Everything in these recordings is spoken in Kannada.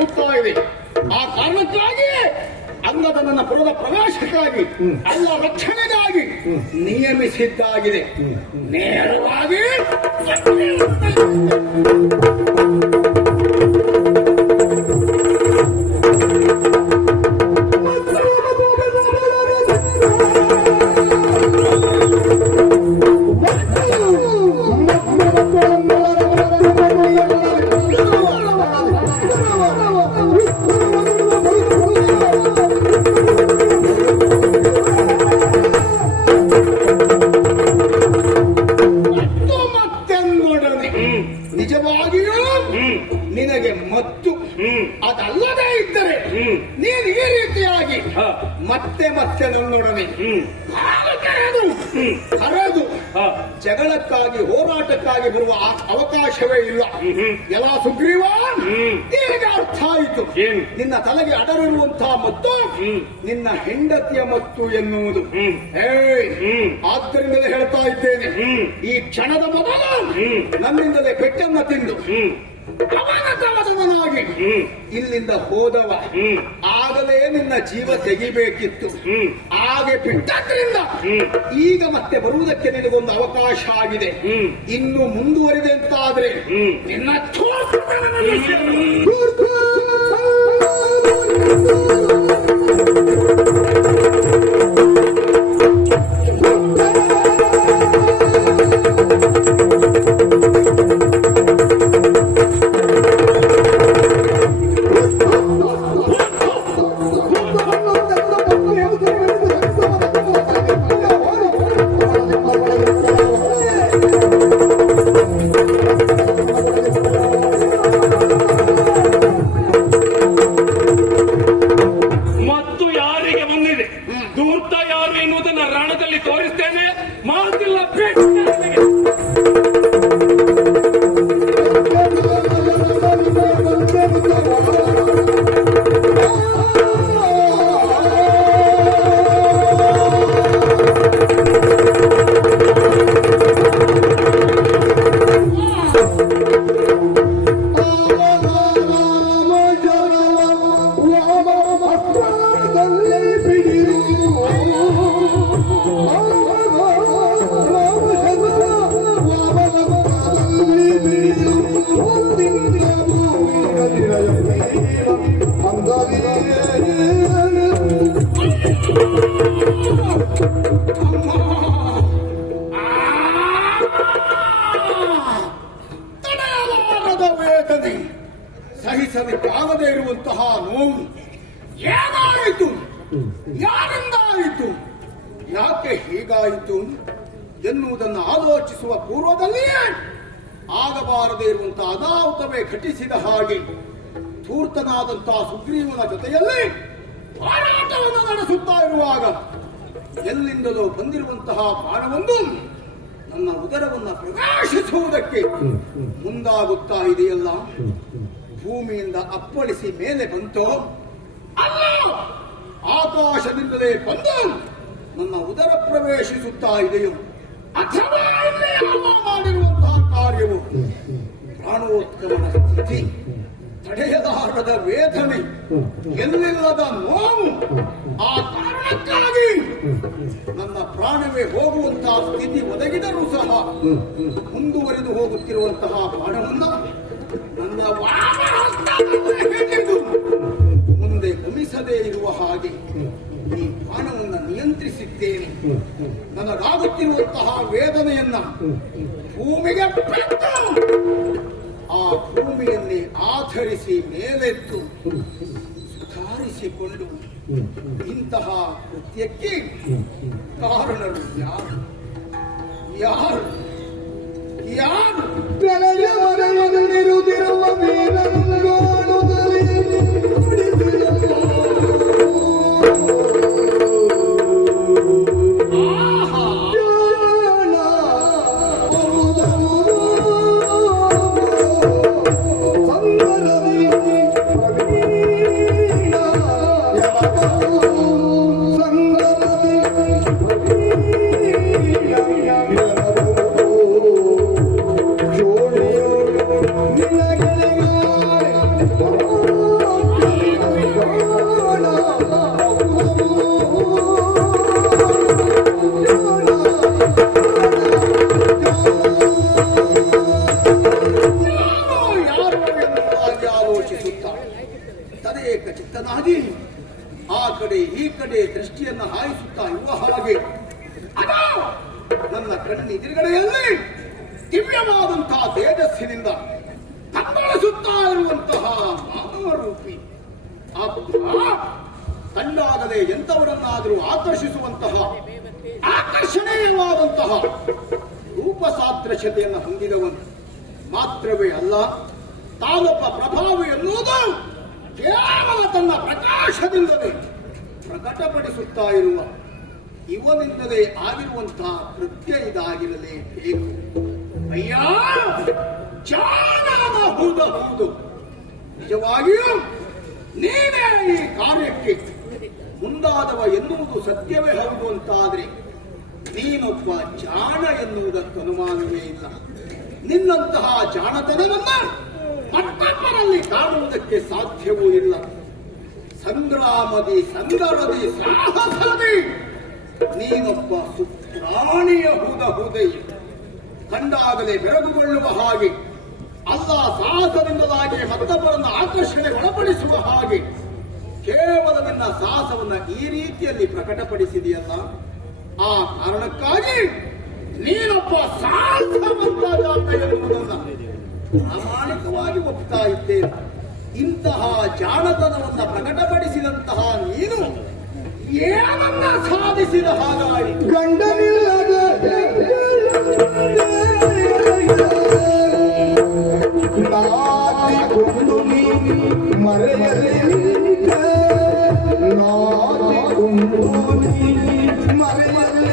ಪ್ರವೇಶಿಸುತ್ತಾ ಇದೆ. ಆ ಕಾರಣಕ್ಕಾಗಿ ಅಂಗದ ನನ್ನ ಪುರದ ಪ್ರವೇಶಕ್ಕಾಗಿ ಎಲ್ಲ ರಕ್ಷಣೆಗಾಗಿ ನಿಯಮಿಸಿದ್ದಾಗಿದೆ. ನೇರವಾಗಿ ನಿಜವಾಗಿಯೂ ನಿನಗೆ ಮತ್ತು ಅದಲ್ಲದೆ ಇದ್ದರೆ ನೀನು ಈ ರೀತಿಯಾಗಿ ಮತ್ತೆ ಮತ್ತೆ ನನ್ನೊಡನೆ ಹರದು ಜಗಳಕ್ಕಾಗಿ ಹೋರಾಟಕ್ಕಾಗಿ ಬರುವ ಅವಕಾಶವೇ ಇಲ್ಲ. ಎಲ್ಲ ಸುಗ್ರೀವ, ನಿನಗೆ ಅರ್ಥ ಆಯಿತು. ನಿನ್ನ ತಲೆಗೆ ಅಡರಿರುವಂತಹ ಮತ್ತು ನಿನ್ನ ಹೆಂಡತಿಯ ಮತ್ತು ಎನ್ನುವುದು. ಆದ್ದರಿಂದಲೇ ಹೇಳ್ತಾ ಇದ್ದೇನೆ, ಈ ಕ್ಷಣದ ಮೊದಲು ನನ್ನಿಂದಲೇ ಪೆಟ್ಟನ್ನ ತಿಂದು ಅವನತವದವನಾಗಿ ಇಲ್ಲಿಂದ ಹೋದವ ಆಗಲೇ ನಿನ್ನ ಜೀವ ತೆಗಿಬೇಕಿತ್ತು. ಹಾಗೆ ಬಿಟ್ಟದ್ರಿಂದ ಈಗ ಮತ್ತೆ ಬರುವುದಕ್ಕೆ ನಿನಗೊಂದು ಅವಕಾಶ ಆಗಿದೆ. ಇನ್ನು ಮುಂದುವರಿದೆ ಅಂತಾದ್ರೆ ನಿನ್ನ ವೇದನೆ ಸಹಿಸಲಿಕ್ಕಾಗದೇ ಇರುವಂತಹ ನೋವು ಏನಾಯಿತು, ಯಾರಿಂದಾಯಿತು, ಯಾಕೆ ಹೀಗಾಯಿತು ಎನ್ನುವುದನ್ನು ಆಲೋಚಿಸುವ ಪೂರ್ವದಲ್ಲಿಯೇ ಆಗಬಾರದೇ ಇರುವಂತಹ ಅನಾಹುತವೇ ಘಟಿಸಿದ ಹಾಗೆ ಧೂರ್ತನಾದಂತಹ ಸುಗ್ರೀವನ ಜೊತೆಯಲ್ಲಿ ಹೋರಾಟವನ್ನು ನಡೆಸುತ್ತಾ ಇರುವಾಗ ಎಲ್ಲಿಂದಲೋ ಬಂದಿರುವಂತಹ ಬಾಣವೊಂದು ನನ್ನ ಉದರವನ್ನು ಪ್ರಕಾಶಿಸುವುದಕ್ಕೆ ಮುಂದಾಗುತ್ತಾ ಇದೆಯಲ್ಲ. ಭೂಮಿಯಿಂದ ಅಪ್ಪಳಿಸಿ ಮೇಲೆ ಬಂತು ಅಲ್ಲ, ಆಕಾಶದಿಂದಲೇ ಬಂದು ನನ್ನ ಉದರ ಪ್ರವೇಶಿಸುತ್ತಾ ಇದೆಯೋ ಅಥವಾ ಮಾಡಿರುವಂತಹ ಕಾರ್ಯವು ಪ್ರಾಣೋತ್ಕಮನ ಸ್ಥಿತಿ, ತಡೆಯಲಾರದ ವೇದನೆ, ಎಲ್ಲಿಲ್ಲದ ನೋವು. ಆ ಕಾರಣಕ್ಕಾಗಿ ನನ್ನ ಪ್ರಾಣವೇ ಹೋಗುವಂತಹ ಸ್ಥಿತಿ ಒದಗಿದರೂ ಸಹ ಮುಂದುವರಿದು ಹೋಗುತ್ತಿರುವಂತಹ ಪ್ರಾಣವನ್ನ ನನ್ನ ಹಿಡಿದು ಮುಂದೆ ಗಮಿಸದೇ ಇರುವ ಹಾಗೆ ಈ ಪ್ರಾಣವನ್ನು ನಿಯಂತ್ರಿಸಿದ್ದೇನೆ. ನನಗಾಗುತ್ತಿರುವಂತಹ ವೇದನೆಯನ್ನ ಭೂಮಿಗೆ ಬಿಟ್ಟು ಆ ಭೂಮಿಯನ್ನೇ ಆಧರಿಸಿ ಮೇಲೆದ್ದು ಸುಧಾರಿಸಿಕೊಂಡು ಇಂತಹ ಕೃತ್ಯಕ್ಕೆ ಕಾರಣರು ಯಾರು ಯಾರು ಯಾರು? You're ಬಡಿಸುತ್ತಾ ತದೇಕ ಚಿತ್ತನಾಗಿ ಆ ಕಡೆ ಈ ಕಡೆ ದೃಷ್ಟಿಯನ್ನು ಹಾಯಿಸುತ್ತಾ ಇರುವ ಹಾಗೆ ಅದು ನನ್ನ ಕಣ್ಣೆದುರುಗಡೆಯಲ್ಲಿ ದಿವ್ಯವಾದಂತಹ ತೇಜಸ್ಸಿನಿಂದ ತಂಬಳಿಸುತ್ತಾ ಇರುವಂತಹ ಮಾನವರೂಪಿ ಕಂಡಾಗಲೇ ಎಂಥವರನ್ನಾದರೂ ಆಕರ್ಷಿಸುವಂತಹ ಆಕರ್ಷಣೀಯವಾದಂತಹ ರೂಪ ಸಾದೃಶ್ಯತೆಯನ್ನು ಹೊಂದಿದವನು ಮಾತ್ರವೇ ಅಲ್ಲ, ತಾನೊಬ್ಬ ಪ್ರಭಾವಿ ಎನ್ನುವುದು ಕೇವಲ ತನ್ನ ಪ್ರಕಾಶದಿಂದಲೇ ಪ್ರಕಟಪಡಿಸುತ್ತಾ ಇರುವ ಇವನಿಂದಲೇ ಆಗಿರುವಂತಹ ಕೃತ್ಯ ಇದಾಗಿರಲೇಬೇಕು. ಅಯ್ಯ ಜಾಣನ ಹೌದು, ನಿಜವಾಗಿಯೂ ನೀನೇ ಈ ಕಾರ್ಯಕ್ಕೆ ಮುಂದಾದವ ಎನ್ನುವುದು ಸತ್ಯವೇ ಹೌದು ಅಂತಾದ್ರೆ ನೀನೊಬ್ಬ ಜಾಣ ಎನ್ನುವುದಕ್ಕೆ ಅನುಮಾನವೇ ಇಲ್ಲ. ನಿನ್ನಂತಹ ಜಾಣತನವನ್ನ ಮತ್ತೊಬ್ಬರಲ್ಲಿ ಕಾಣುವುದಕ್ಕೆ ಸಾಧ್ಯವೂ ಇಲ್ಲ. ಸಂಗ್ರಾಮದಿ ಸಂಗರದಿ ಸಾಹಸದಿ ನೀನೊಬ್ಬ ಸುಪ್ರಾಣಿಯ ಹುದೆ ಕಂಡಾಗಲೇ ಬೆರಗುಗೊಳ್ಳುವ ಹಾಗೆ, ಅಲ್ಲ ಸಾಹಸದಿಂದಲಾಗಿ ಮತ್ತೊಬ್ಬರನ್ನು ಆಕರ್ಷಣೆ ಒಳಪಡಿಸುವ ಹಾಗೆ ಕೇವಲ ನಿನ್ನ ಸಾಹಸವನ್ನ ಈ ರೀತಿಯಲ್ಲಿ ಪ್ರಕಟಪಡಿಸಿದೆಯಲ್ಲ, ಆ ಕಾರಣಕ್ಕಾಗಿ ನೀನೊಬ್ಬ ಸಾಹಸವಂತ ಜಾಣ ಎನ್ನುವುದನ್ನು ಪ್ರಾಮಾಣಿಕವಾಗಿ ಒಪ್ತಾ ಇದ್ದೇನೆ. ಇಂತಹ ಜಾಣತನವನ್ನು ಪ್ರಕಟಪಡಿಸಿದಂತಹ ನೀನು ಏನನ್ನ ಸಾಧಿಸಿದ ಹಾಗಾಗಿ ಗಂಡನಿಲ್ಲದ ನಾಚಿಕೊಂಡು ನೀ ಮರೆಯಲಿಲ್ಲ, ನಾಚಿಕೊಂಡು ನೀ ಮರೆಯಲಿಲ್ಲ.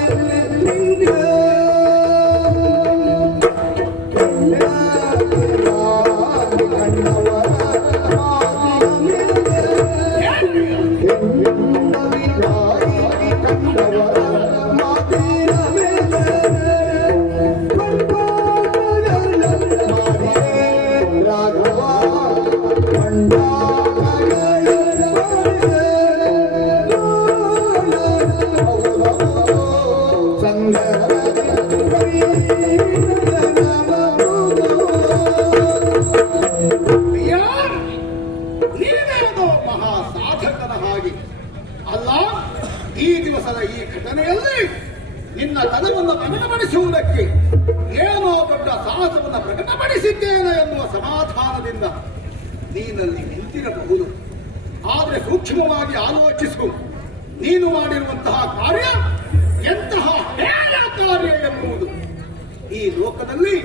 ಈ ದಿವಸದ ಈ ಘಟನೆಯಲ್ಲಿ ನಿನ್ನ ತನವನ್ನು ಪ್ರಕಟಪಡಿಸುವುದಕ್ಕೆ ಏನೋ ದೊಡ್ಡ ಸಾಹಸವನ್ನು ಪ್ರಕಟಪಡಿಸಿದ್ದೇನೆ ಎನ್ನುವ ಸಮಾಧಾನದಿಂದ ನೀನಲ್ಲಿ ನಿಂತಿರಬಹುದು. ಆದರೆ ಸೂಕ್ಷ್ಮವಾಗಿ ಆಲೋಚಿಸು, ನೀನು ಮಾಡಿರುವಂತಹ ಕಾರ್ಯ ಎಂತಹ ಹೇಯ ಕಾರ್ಯ ಎನ್ನುವುದು. ಈ ಲೋಕದಲ್ಲಿ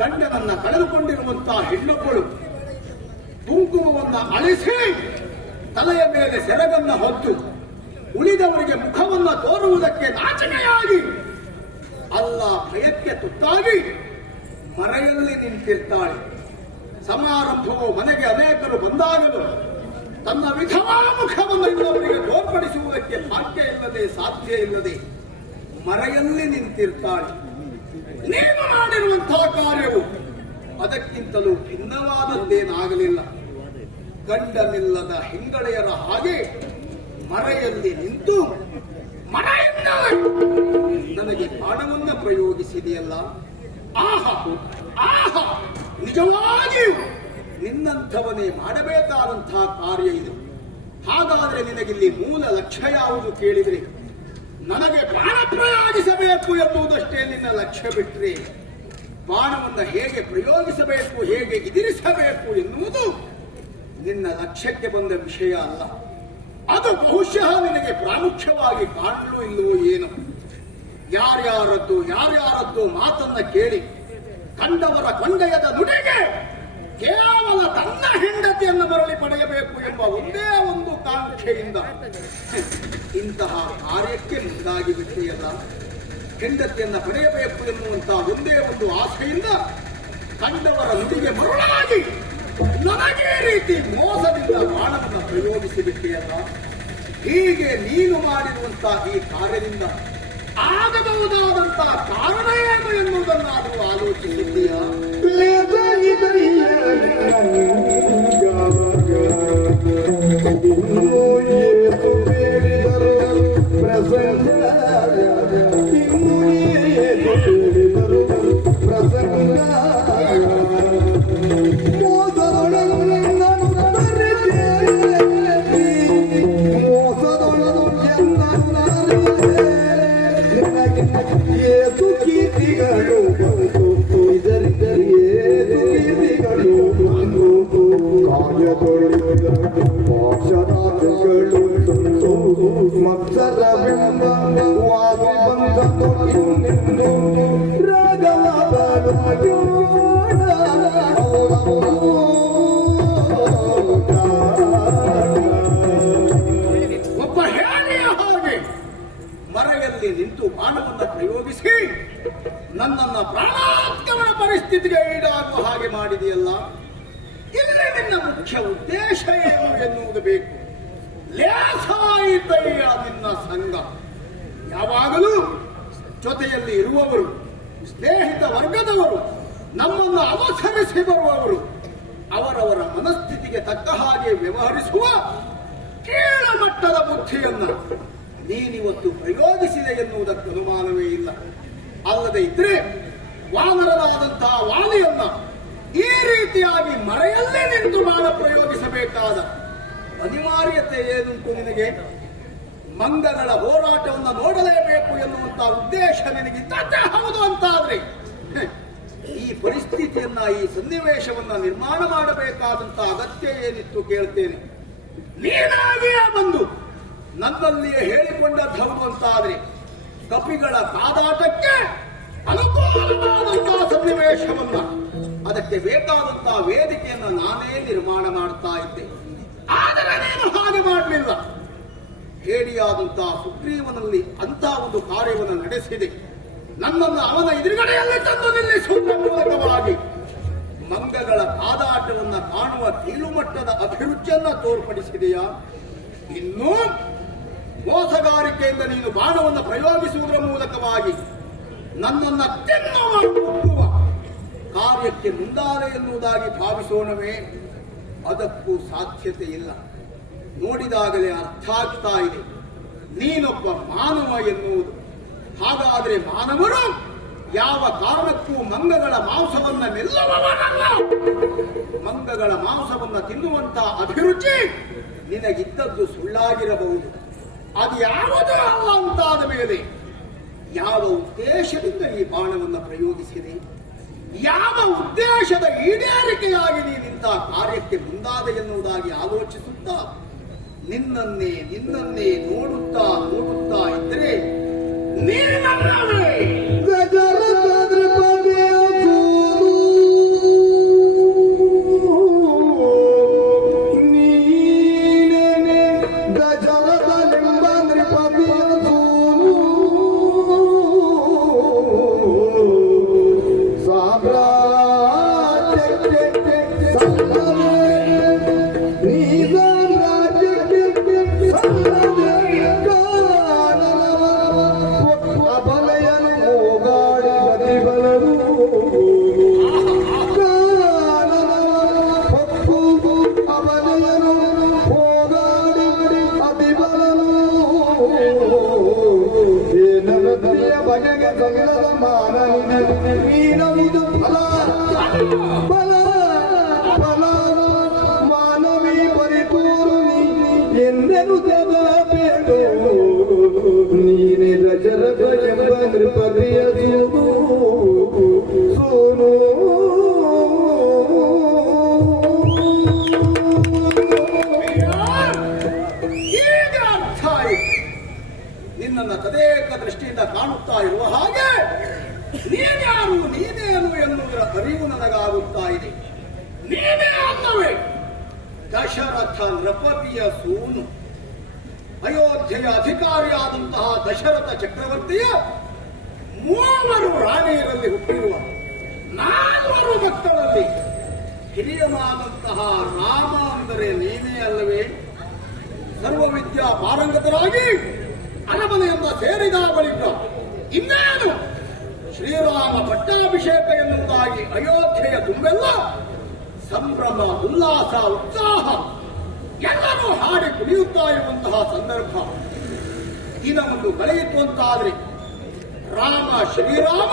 ಗಂಡನನ್ನ ಕಳೆದುಕೊಂಡಿರುವಂತಹ ಹೆಣ್ಣೊಬ್ಬಳು ಕುಂಕುಮವನ್ನು ಅಳಿಸಿ ತಲೆಯ ಮೇಲೆ ಸೆರಗನ್ನ ಹೊತ್ತು ಉಳಿದವರಿಗೆ ಮುಖವನ್ನ ತೋರುವುದಕ್ಕೆ ನಾಚಿಕೆಯಾಗಿ ಅಲ್ಲ ಭಯಕ್ಕೆ ತುತ್ತಾಗಿ ಮರೆಯಲ್ಲಿ ನಿಂತಿರ್ತಾಳೆ. ಸಮಾರಂಭವು ಮನೆಗೆ ಅನೇಕರು ಬಂದಾಗಲೂ ತನ್ನ ವಿಧವಾ ಮುಖವನ್ನು ಇನ್ನೊಬ್ಬರಿಗೆ ತೋರ್ಪಡಿಸುವುದಕ್ಕೆ ಭಾಗ್ಯ ಇಲ್ಲದೆ ಸಾಧ್ಯ ಇಲ್ಲದೆ ಮರೆಯಲ್ಲಿ ನಿಂತಿರ್ತಾಳೆ. ನೀನು ಮಾಡಿರುವಂತಹ ಕಾರ್ಯವು ಅದಕ್ಕಿಂತಲೂ ಭಿನ್ನವಾದದ್ದೇನಾಗಲಿಲ್ಲ. ಗಂಡನಿಲ್ಲದ ಹಿಂಗಳೆಯರ ಹಾಗೆ ಮರೆಯಲ್ಲಿ ನಿಂತು ಮರೆಯಿಂದ ನನಗೆ ಬಾಣವನ್ನ ಪ್ರಯೋಗಿಸಿದೆಯಲ್ಲ, ಆಹಾ ಆಹಾ, ನಿಜವಾಗಿಯೂ ನಿನ್ನಂಥವನೇ ಮಾಡಬೇಕಾದಂತಹ ಕಾರ್ಯ ಇದು. ಹಾಗಾದರೆ ನಿನಗಿಲ್ಲಿ ಮೂಲ ಲಕ್ಷ್ಯ ಯಾವುದು ಕೇಳಿದ್ರೆ, ನನಗೆ ಬಾಣ ಪ್ರಯೋಗಿಸಬೇಕು ಎನ್ನುವುದಷ್ಟೇ ನಿನ್ನ ಲಕ್ಷ್ಯ ಬಿಟ್ಟರೆ ಬಾಣವನ್ನು ಹೇಗೆ ಪ್ರಯೋಗಿಸಬೇಕು, ಹೇಗೆ ಎದುರಿಸಬೇಕು ಎನ್ನುವುದು ನಿನ್ನ ಲಕ್ಷ್ಯಕ್ಕೆ ಬಂದ ವಿಷಯ ಅಲ್ಲ. ಅದು ಬಹುಶಃ ನಿನಗೆ ಪ್ರಾಮುಖ್ಯವಾಗಿ ಕಾಣಲು ಇಲ್ಲವೋ ಏನು. ಯಾರ್ಯಾರದ್ದು ಮಾತನ್ನ ಕೇಳಿ ಕಂಡವರ ಕೊಂಡೆಯದ ನುಡಿಗೆ ಕೇವಲ ತನ್ನ ಹೆಂಡತಿಯನ್ನು ಮರಳಿ ಪಡೆಯಬೇಕು ಎಂಬ ಒಂದೇ ಒಂದು ಕಾಂಕ್ಷೆಯಿಂದ ಇಂತಹ ಕಾರ್ಯಕ್ಕೆ ಮುಂದಾಗಿ ಬಿಟ್ಟಿಯಲ್ಲ. ಹೆಂಡತಿಯನ್ನ ಪಡೆಯಬೇಕು ಎನ್ನುವಂತಹ ಒಂದೇ ಒಂದು ಆಸೆಯಿಂದ ಕಂಡವರ ನುಡಿಗೆ ಮರುಳಾಗಿ ನನಗೆ ರೀತಿ ಮೋಸದಿಂದ ಬಾಣವನ್ನು ಪ್ರಯೋಗಿಸಿಬಿಟ್ಟಿಯಲ್ಲ. ಹೀಗೆ ನೀನು ಮಾಡಿರುವಂತಹ ಈ ಕಾರ್ಯದಿಂದ ಆಗಬಹುದಾದಂತಹ ಕಾರಣ ಏನು ಎನ್ನುವುದನ್ನಾದರೂ ಆಲೋಚಿಸಿದ್ದೀಯಾ? ಪ್ರಸಂಗ ತೊಳೆದ ಪಾಶರಾತಿಗಳು ಮತ್ಸರವೆಂಬ ವಾದಿ ಬಂದನು ಇನ್ನೆಂದು ರಾಗವಾದ ಒಬ್ಬ ಹೇಳೆಯ ಹಾಗೆ ಮರೆಯಲ್ಲಿ ನಿಂತು ಬಾಣವನ್ನು ಪ್ರಯೋಗಿಸಿ ನನ್ನನ್ನ ಪ್ರಾಣಾತ್ಮನ ಪರಿಸ್ಥಿತಿಗೆ ಈಡಾಗುವ ಹಾಗೆ ಮಾಡಿದೆಯಲ್ಲ. ಇಲ್ಲಿ ನಿನ್ನ ಮುಖ್ಯ ಉದ್ದೇಶ ಏನು ಎನ್ನುವುದು ಬೇಕು. ಲೇಸಾಯಿತಯ್ಯ ನಿನ್ನ ಸಂಘ. ಯಾವಾಗಲೂ ಜೊತೆಯಲ್ಲಿ ಇರುವವರು, ಸ್ನೇಹಿತ ವರ್ಗದವರು, ನಮ್ಮನ್ನು ಅವಸರಿಸಿ ಬರುವವರು, ಅವರವರ ಮನಸ್ಥಿತಿಗೆ ತಕ್ಕ ಹಾಗೆ ವ್ಯವಹರಿಸುವ ಕೀಳಮಟ್ಟದ ಬುದ್ಧಿಯನ್ನ ನೀನಿವತ್ತು ಪ್ರಯೋಗಿಸಿದೆ ಎನ್ನುವುದಕ್ಕೆ ಅನುಮಾನವೇ ಇಲ್ಲ. ಅಲ್ಲದೆ ಇದ್ರೆ ವಾನರನಾದಂತಹ ವಾಲಿಯನ್ನ ಈ ರೀತಿಯಾಗಿ ಮರೆಯಲ್ಲೇ ನಿಂತು ಬಾಣ ಪ್ರಯೋಗಿಸಬೇಕಾದ ಅನಿವಾರ್ಯತೆ ಏನುಂಟು ನಿನಗೆ? ಮಂಗಗಳ ಹೋರಾಟವನ್ನು ನೋಡಲೇಬೇಕು ಎನ್ನುವಂತಹ ಉದ್ದೇಶ ನಿನಗಿದ್ದೇ ಹೌದು ಅಂತಾದ್ರೆ ಈ ಪರಿಸ್ಥಿತಿಯನ್ನ, ಈ ಸನ್ನಿವೇಶವನ್ನ ನಿರ್ಮಾಣ ಮಾಡಬೇಕಾದಂತಹ ಅಗತ್ಯ ಏನಿತ್ತು ಕೇಳ್ತೇನೆ. ನೀನಾಗಿಯೇ ಬಂದು ನನ್ನಲ್ಲಿಯೇ ಹೇಳಿಕೊಂಡದ್ದು ಅಂತಾದ್ರೆ ಕಪಿಗಳ ಕಾದಾಟಕ್ಕೆ ಅನುಕೂಲವಾದಂತಹ ಸನ್ನಿವೇಶವನ್ನ, ಅದಕ್ಕೆ ಬೇಕಾದಂತಹ ವೇದಿಕೆಯನ್ನು ನಾನೇ ನಿರ್ಮಾಣ ಮಾಡ್ತಾ ಇದ್ದೆ. ಆದರೆ ನೀನು ಹಾಗೆ ಮಾಡಲಿಲ್ಲ. ಹೇಡಿಯಾದಂತಹ ಸುಗ್ರೀವನಲ್ಲಿ ಅಂತ ಒಂದು ಕಾರ್ಯವನ್ನು ನಡೆಸಿದೆ. ನನ್ನನ್ನು ಅವನ ಎದುರುಗಡೆಯಲ್ಲಿ ತಂದು ನಿಲ್ಲಿಸುವ ಮೂಲಕವಾಗಿ ಮಂಗಗಳ ಕಾದಾಟವನ್ನು ಕಾಣುವ ಕೀಳುಮಟ್ಟದ ಅಭಿರುಚಿಯನ್ನ ತೋರ್ಪಡಿಸಿದೆಯಾ? ಇನ್ನೂ ಮೋಸಗಾರಿಕೆಯಿಂದ ನೀನು ಬಾಣವನ್ನು ಪ್ರಯೋಗಿಸುವುದರ ಮೂಲಕವಾಗಿ ನನ್ನನ್ನ ತಿನ್ನುವ ಕಾರ್ಯಕ್ಕೆ ಮುಂದಾದೆ ಎನ್ನುವುದಾಗಿ ಭಾವಿಸೋಣವೇ? ಅದಕ್ಕೂ ಸಾಧ್ಯತೆ ಇಲ್ಲ. ನೋಡಿದಾಗಲೇ ಅರ್ಥ ಆಗ್ತಾ ಇದೆ ನೀನೊಬ್ಬ ಮಾನವ ಎನ್ನುವುದು. ಹಾಗಾದರೆ ಮಾನವರು ಯಾವ ಕಾರಣಕ್ಕೂ ಮಂಗಗಳ ಮಾಂಸವನ್ನ ನಿಲ್ಲುವವನಲ್ಲ. ಮಂಗಗಳ ಮಾಂಸವನ್ನ ತಿನ್ನುವಂತ ಅಭಿರುಚಿ ನಿನಗಿದ್ದದ್ದು ಸುಳ್ಳಾಗಿರಬಹುದು. ಅದು ಯಾವುದೂ ಅಲ್ಲ ಅಂತಾದ ಮೇಲೆ ಯಾವ ಉದ್ದೇಶದಿಂದ ಈ ಬಾಣವನ್ನು ಪ್ರಯೋಗಿಸಿದೆ? ಯಾವ ಉದ್ದೇಶದ ಈಡೇರಿಕೆಯಾಗಿ ನೀನಿಂತ ಕಾರ್ಯಕ್ಕೆ ಮುಂದಾದೆ ಎನ್ನುವುದಾಗಿ ಆಲೋಚಿಸುತ್ತಾ ನಿನ್ನನ್ನೇ ನೋಡುತ್ತಾ ಇದ್ದರೆ ನೀನಲ್ಲವೇ ಬಗೆಗೆ ಸಗಲದ ಮಾನವಿದು ಫಲ ಮಾನವೀ ಪರಿಪೂರು ಎಂದೆನು ಬೇಡು ನೀನೆ ದಶರಥ ಎಂಬ ನೃಪತಿಯ ಸೋನು ನಿನ್ನನ್ನ ತದೇಕ ದೃಷ್ಟಿಯಿಂದ ಕಾಣುತ್ತಾ ಇರುವ ಹಾಗೆ ನೀನ್ಯಾರು ನೀನೇನು ಎನ್ನುವುದರ ಅರಿವು ನನಗಾಗುತ್ತಾ ಇದೆ. ನೀನೇ ಅಲ್ಲವೇ ದಶರಥ ನೃಪತಿಯ ಸೂನು, ಅಯೋಧ್ಯೆಯ ಅಧಿಕಾರಿಯಾದಂತಹ ದಶರಥ ಚಕ್ರವರ್ತಿಯ 3 ರಾಣಿಯರಲ್ಲಿ ಹುಟ್ಟಿರುವ 4 ಮಕ್ಕಳಲ್ಲಿ ಹಿರಿಯನಾದಂತಹ ರಾಮ ಅಂದರೆ ನೀನೇ ಅಲ್ಲವೇ? ಸರ್ವವಿದ್ಯಾ ಪಾರಂಗತರಾಗಿ ಅರಮನೆಯಿಂದ ಸೇರಿದ ಬಳಿಕ ಇನ್ನೇನು ಶ್ರೀರಾಮ ಪಟ್ಟಾಭಿಷೇಕ ಎನ್ನುವುದಾಗಿ ಅಯೋಧ್ಯೆಯ ತುಂಬೆಲ್ಲ ಸಂಭ್ರಮ, ಉಲ್ಲಾಸ, ಉತ್ಸಾಹ ಎಲ್ಲರೂ ಹಾಡಿ ಕುಣಿಯುತ್ತಾ ಇರುವಂತಹ ಸಂದರ್ಭ ದಿನವನ್ನು ಕಳೆಯಿತು ಅಂತಾದ್ರೆ ರಾಮ ಶ್ರೀರಾಮ